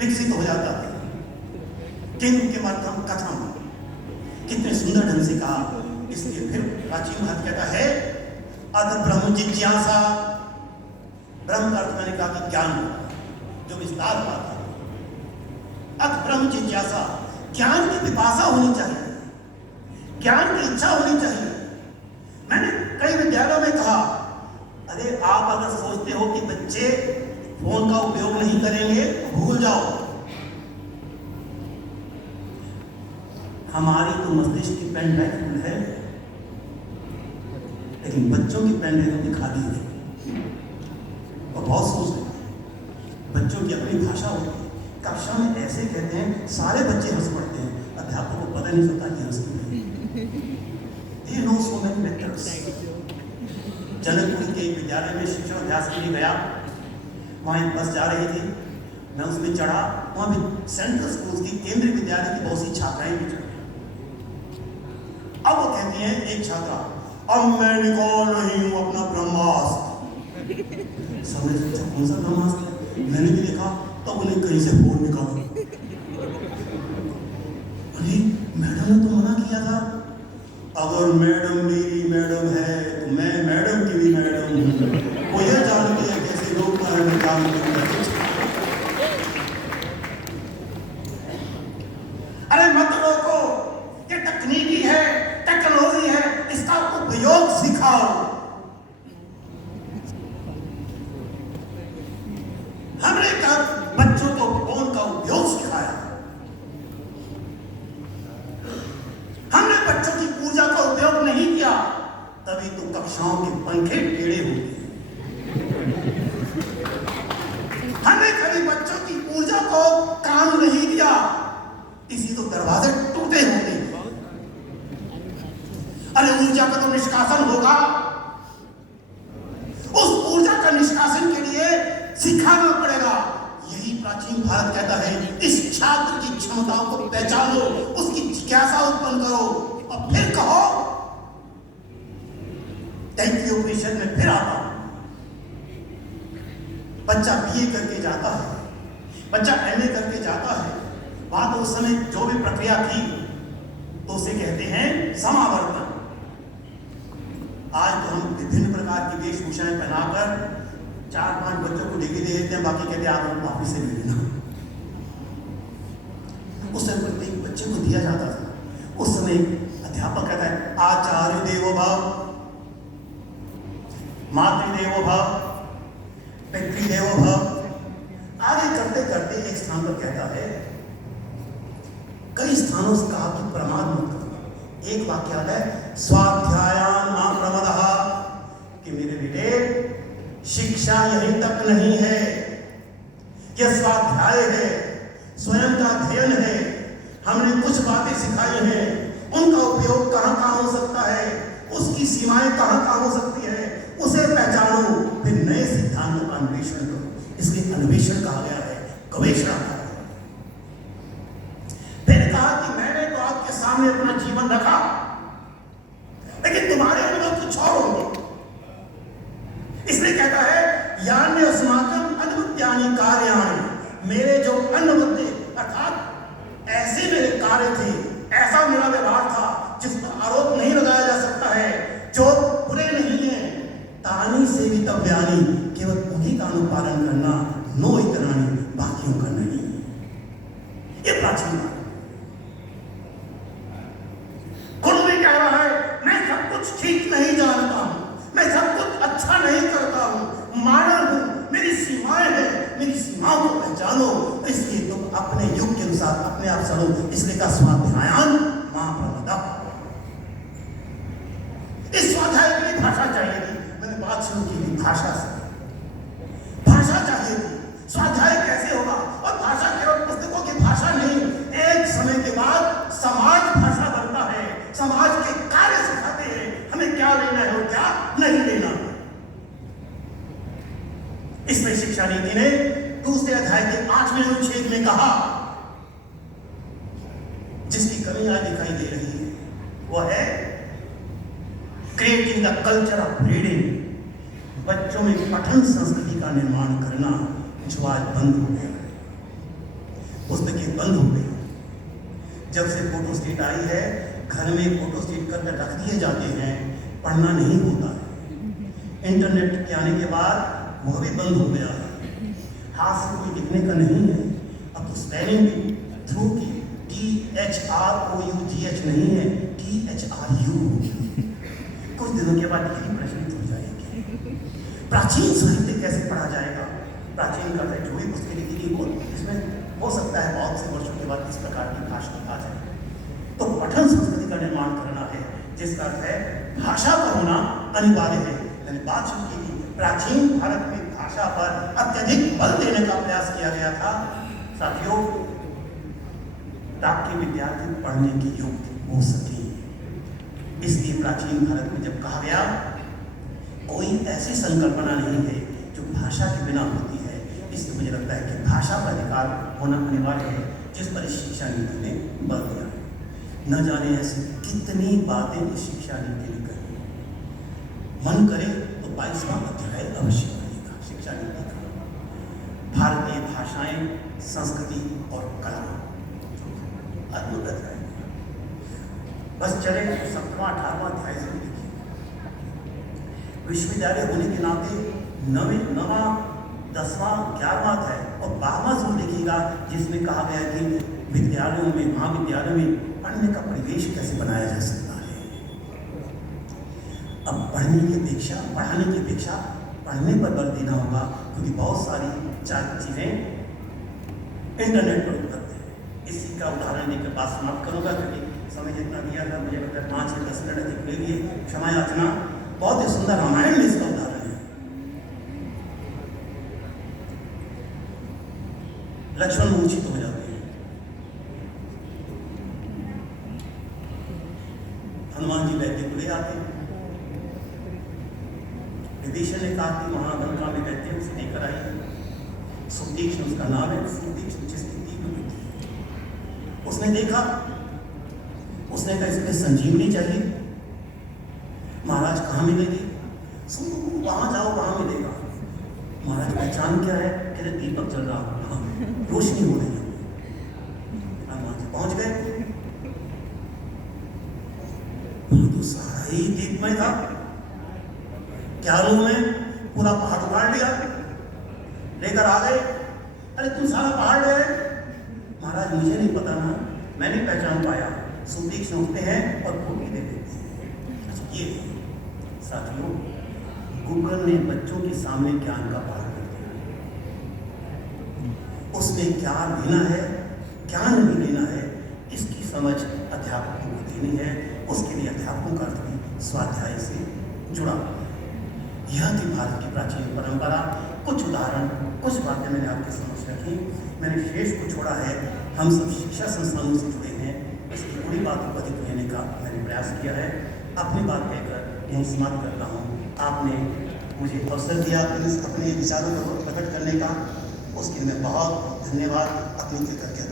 विकसित हो जाता है। किंतु के मर्थम कथम, कितने सुंदर ढंग से कहा। इसलिए फिर प्राचीन भारत कहता है अत ब्रह्म जिज्ञासा। ब्रह्म अर्थ मैंने कहा कि ज्ञान जो विस्तार पाता है। अत ब्रह्म जिज्ञासा, ज्ञान की पिपासा होनी चाहिए, ज्ञान की इच्छा होनी चाहिए। मैंने कई विद्यालयों में कहा, अरे आप अगर सोचते हो कि बच्चे फोन का उपयोग नहीं करेंगे तो भूल जाओ। हमारी तो मस्तिष्क की पेन ड्राइव फुल है, लेकिन बच्चों की पेन ड्राइव भी खाली है। और बहुत सोच रहे बच्चों की अपनी भाषा होती है। कक्षा में ऐसे कहते हैं, सारे बच्चे हंस पड़ते हैं, अध्यापक को पता नहीं चलता कि हंस क्यों रहे हैं। They know so many methods. Janakpuri के एक विद्यालय में शिक्षण अभ्यास के लिए गया। वहाँ एक बस जा रही थी, मैं उसमें चढ़ा। वहाँ भी सेंट्रल स्कूल की, केंद्रीय विद्यालय की बहुत सी छात्राएं भी चढ़ी। अब वो कहती हैं, एक छात्रा, अब मैं निकाल रही हूँ अपना ब्रह्मास्त्र। समझ सोचा कौन सा ब्रह्मास्त्र है? मैंने भी देखा, तब उन्हें कहीं से फोन निकाला। अरे मैडम ने तो मना किया था। अगर मैडम मेरी मैडम है तो मैं मैडम की भी मैडम हूँ। वो यह जानती है कैसे लोग जानते हैं। अरे मत रोको, ये तकनीकी है, टेक्नोलॉजी है, इसका उपयोग सिखाओ। हमने कब बच्चों को फोन का उपयोग सिखाया? हमने बच्चों की ऊर्जा का उपयोग नहीं किया, तभी तो कक्षाओं के पंखे टेढ़े हो गए। हमने कभी बच्चों की ऊर्जा को काम नहीं दिया, इसी तो दरवाजे टूटे होंगे। अरे ऊर्जा का तो निष्कासन होगा, उस ऊर्जा का निष्कासन के लिए सिखाना पड़ेगा। यही प्राचीन भारत कहता है, इस छात्र की क्षमताओं को पहचानो, उसकी जिज्ञासा उत्पन्न करो और फिर कहो। तैतीय उपनिषद में फिर आता हूं, बच्चा बीए करके जाता है, बच्चा एमए करके जाता है। वहां तो उस समय जो भी प्रक्रिया थी तो उसे कहते हैं समावर्तन। आज तो हम विभिन्न प्रकार की वेशभूषाएं पहनाकर 4-5 बच्चों को डिग्री दे देते हैं, बाकी कहते हैं आप ऑफिस से ले लेना। उस समय प्रत्येक बच्चे को दिया जाता था। उस समय अध्यापक कहता है आचार्य देवो भव, मातृदेवो भव, पितृदेवो भव। आगे करते करते एक स्थान पर कहता है, कई स्थानों से कहा कि प्रमाद मत करो। एक वाक्य आता है स्वाध्यायान मा प्रमदः, कि मेरे बेटे शिक्षा यहीं तक नहीं है, यह स्वाध्याय है, स्वयं का अध्ययन है। हमने कुछ बातें सिखाई हैं, उनका उपयोग कहां कहां हो सकता है, उसकी सीमाएं कहां कहां हो सकती है, उसे पहचानो, फिर नए सिद्धांतों का अन्वेषण करो। इसलिए अन्वेषण कहा गया है, गवेषणा कहा गया है। फिर कहा कि मैंने तो आपके सामने अपना जीवन रखा, लेकिन तुम्हारे अनुभव कुछ और होंगे। इसलिए कहता है यान्य अस्माकं अद्भुत्यानि कार्याणि, मेरे जो अनवद्य अर्थात ऐसे मेरे कार्य थे, ऐसा मेरा व्यवहार था जिस पर आरोप नहीं लगाया जा सकता है, जो बुरे नहीं है। तानि सेवितव्यानि, केवल उन्हीं का अनुपालन करना, नो इतराणि, बाकियों का नहीं। ये प्राचीन बात। खुद भी कह रहा है मैं सब कुछ ठीक नहीं जानता हूं, मैं सब कुछ अच्छा नहीं करता हूं, मानव हूं, मेरी सीमाएं हैं, मेरी का स्वाध्यायन मां प्रमदा। इस स्वाध्याय के लिए भाषा चाहिए थी। मैंने बात शुरू की थी भाषा से। भाषा चाहिए थी, स्वाध्याय कैसे होगा? और भाषा केवल पुस्तकों की भाषा नहीं, एक समय के बाद समाज भाषा बनता है। समाज के कार्य सिखाते हैं हमें क्या लेना है और क्या नहीं लेना है। इसमें शिक्षा नीति ने दूसरे अध्याय के 8वें अनुच्छेद में कहा, जिसकी कमी आज दिखाई दे रही है वह है creating the culture of reading. बच्चों में पठन संस्कृति का निर्माण करना जो आज बंद हो गया है। पुस्तकें बंद हो गई। जब से फोटो स्टेट आई है, घर में फोटो स्टेट करके रख दिए जाते हैं, पढ़ना नहीं होता है। इंटरनेट के आने के बाद वह भी बंद हो गया है। हाथ से कोई लिखने का नहीं है, अब तो स्पेलिंग भी थ्रू की THROUGH नहीं है, THRU। कुछ दिनों के बाद यही प्रचलित हो जाएगी। प्राचीन साहित्य कैसे पढ़ा जाएगा? प्राचीन का जो भी पुस्तकें लिखी गई इसमें हो सकता है बहुत से वर्षों के बाद इस प्रकार की भाषा आ जाए। तो पठन संस्कृति का निर्माण करना है, जिसका अर्थ है भाषा का होना अनिवार्य है। मैंने बात शुरू की थी, प्राचीन भारत में भाषा पर अत्यधिक बल देने का प्रयास किया गया था। साथियों, ताकि विद्यार्थी पढ़ने के योग्य हो सके, इसलिए प्राचीन भारत में जब कहा गया कोई ऐसी संकल्पना नहीं है जो भाषा के बिना होती है, इसलिए मुझे लगता है कि भाषा का अधिकार होना अनिवार्य है, जिस पर शिक्षा नीति ने बल दिया है। न जाने ऐसी कितनी बातें इस शिक्षा नीति ने कही। मन करे तो 22वां अध्याय अवश्य पढ़ेगा शिक्षा नीति का। भारतीय भाषाएं, संस्कृति और कला अद्भुत अध्याय। बस चले 17वां 18वां अध्याय से देखिए। विश्वविद्यालय होने के नाते 9वां 10वां 11वां अध्याय और 12वां जो देखिएगा, जिसमें कहा गया कि विद्यालयों में, महाविद्यालयों में पढ़ने का परिवेश कैसे बनाया जा सकता है। अब पढ़ने की अपेक्षा, पढ़ाने की अपेक्षा पढ़ने पर बल देना होगा, क्योंकि बहुत सारी चीजें इंटरनेट पर उपलब्ध है। इसी का उदाहरण देकर बात समाप्त करूंगा, क्योंकि समय जितना दिया था मुझे लगता है 5 से 10 मिनट अधिक ले लिए, क्षमा याचना। बहुत ही सुंदर रामायण में इसका उदाहरण है। लक्ष्मण मूर्छित हो जाते हैं, हनुमान जी वैद्य को ले आते हैं। विभीषण ने कहा कि वहां लंका में वैद्य से लेकर आई। सुतीक्ष्ण उसका नाम है, सुतीक्ष्ण जिसकी तीव्र बुद्धि है। उसने देखा, उसने कहा इसमें संजीवनी चाहिए। महाराज कहाँ मिलेगी? वहां जाओ, वहां मिलेगा। महाराज पहचान क्या है? कहते दीपक जल रहा होगा, रोशनी हो रही है। हनुमान जी पहुंच गए, तो सारा ही दीपमय था। क्या रूम में पूरा पहाड़ उखाड़ लिया, लेकर आ गए। अरे तुम सारा पहाड़ ले आए? महाराज मुझे नहीं पता ना, मैं नहीं पहचान पाया। सुतीक्ष्ण उठते हैं और फोटो दे देते हैं। अच्छा, ये साथियों, गूगल ने बच्चों के सामने ज्ञान का पहाड़ कर दिया। उसमें क्या लेना है, क्या नहीं लेना है, इसकी समझ अध्यापकों को देनी है। उसके लिए अध्यापकों का अर्थ भी स्वाध्याय से जुड़ा हुआ है। यह थी भारत की प्राचीन परंपरा। कुछ उदाहरण, कुछ बातें मैंने आपके समझ रखी। मैंने शेष को छोड़ा है। हम सब शिक्षा संस्थानों से जुड़े हैं, इसकी पूरी बातों को अधिक लेने का मैंने प्रयास किया है। अपनी बात कहकर यहीं समाप्त करता हूँ। आपने मुझे अवसर दिया अपने विचारों को प्रकट करने का, उसके लिए मैं बहुत धन्यवाद अपनी करके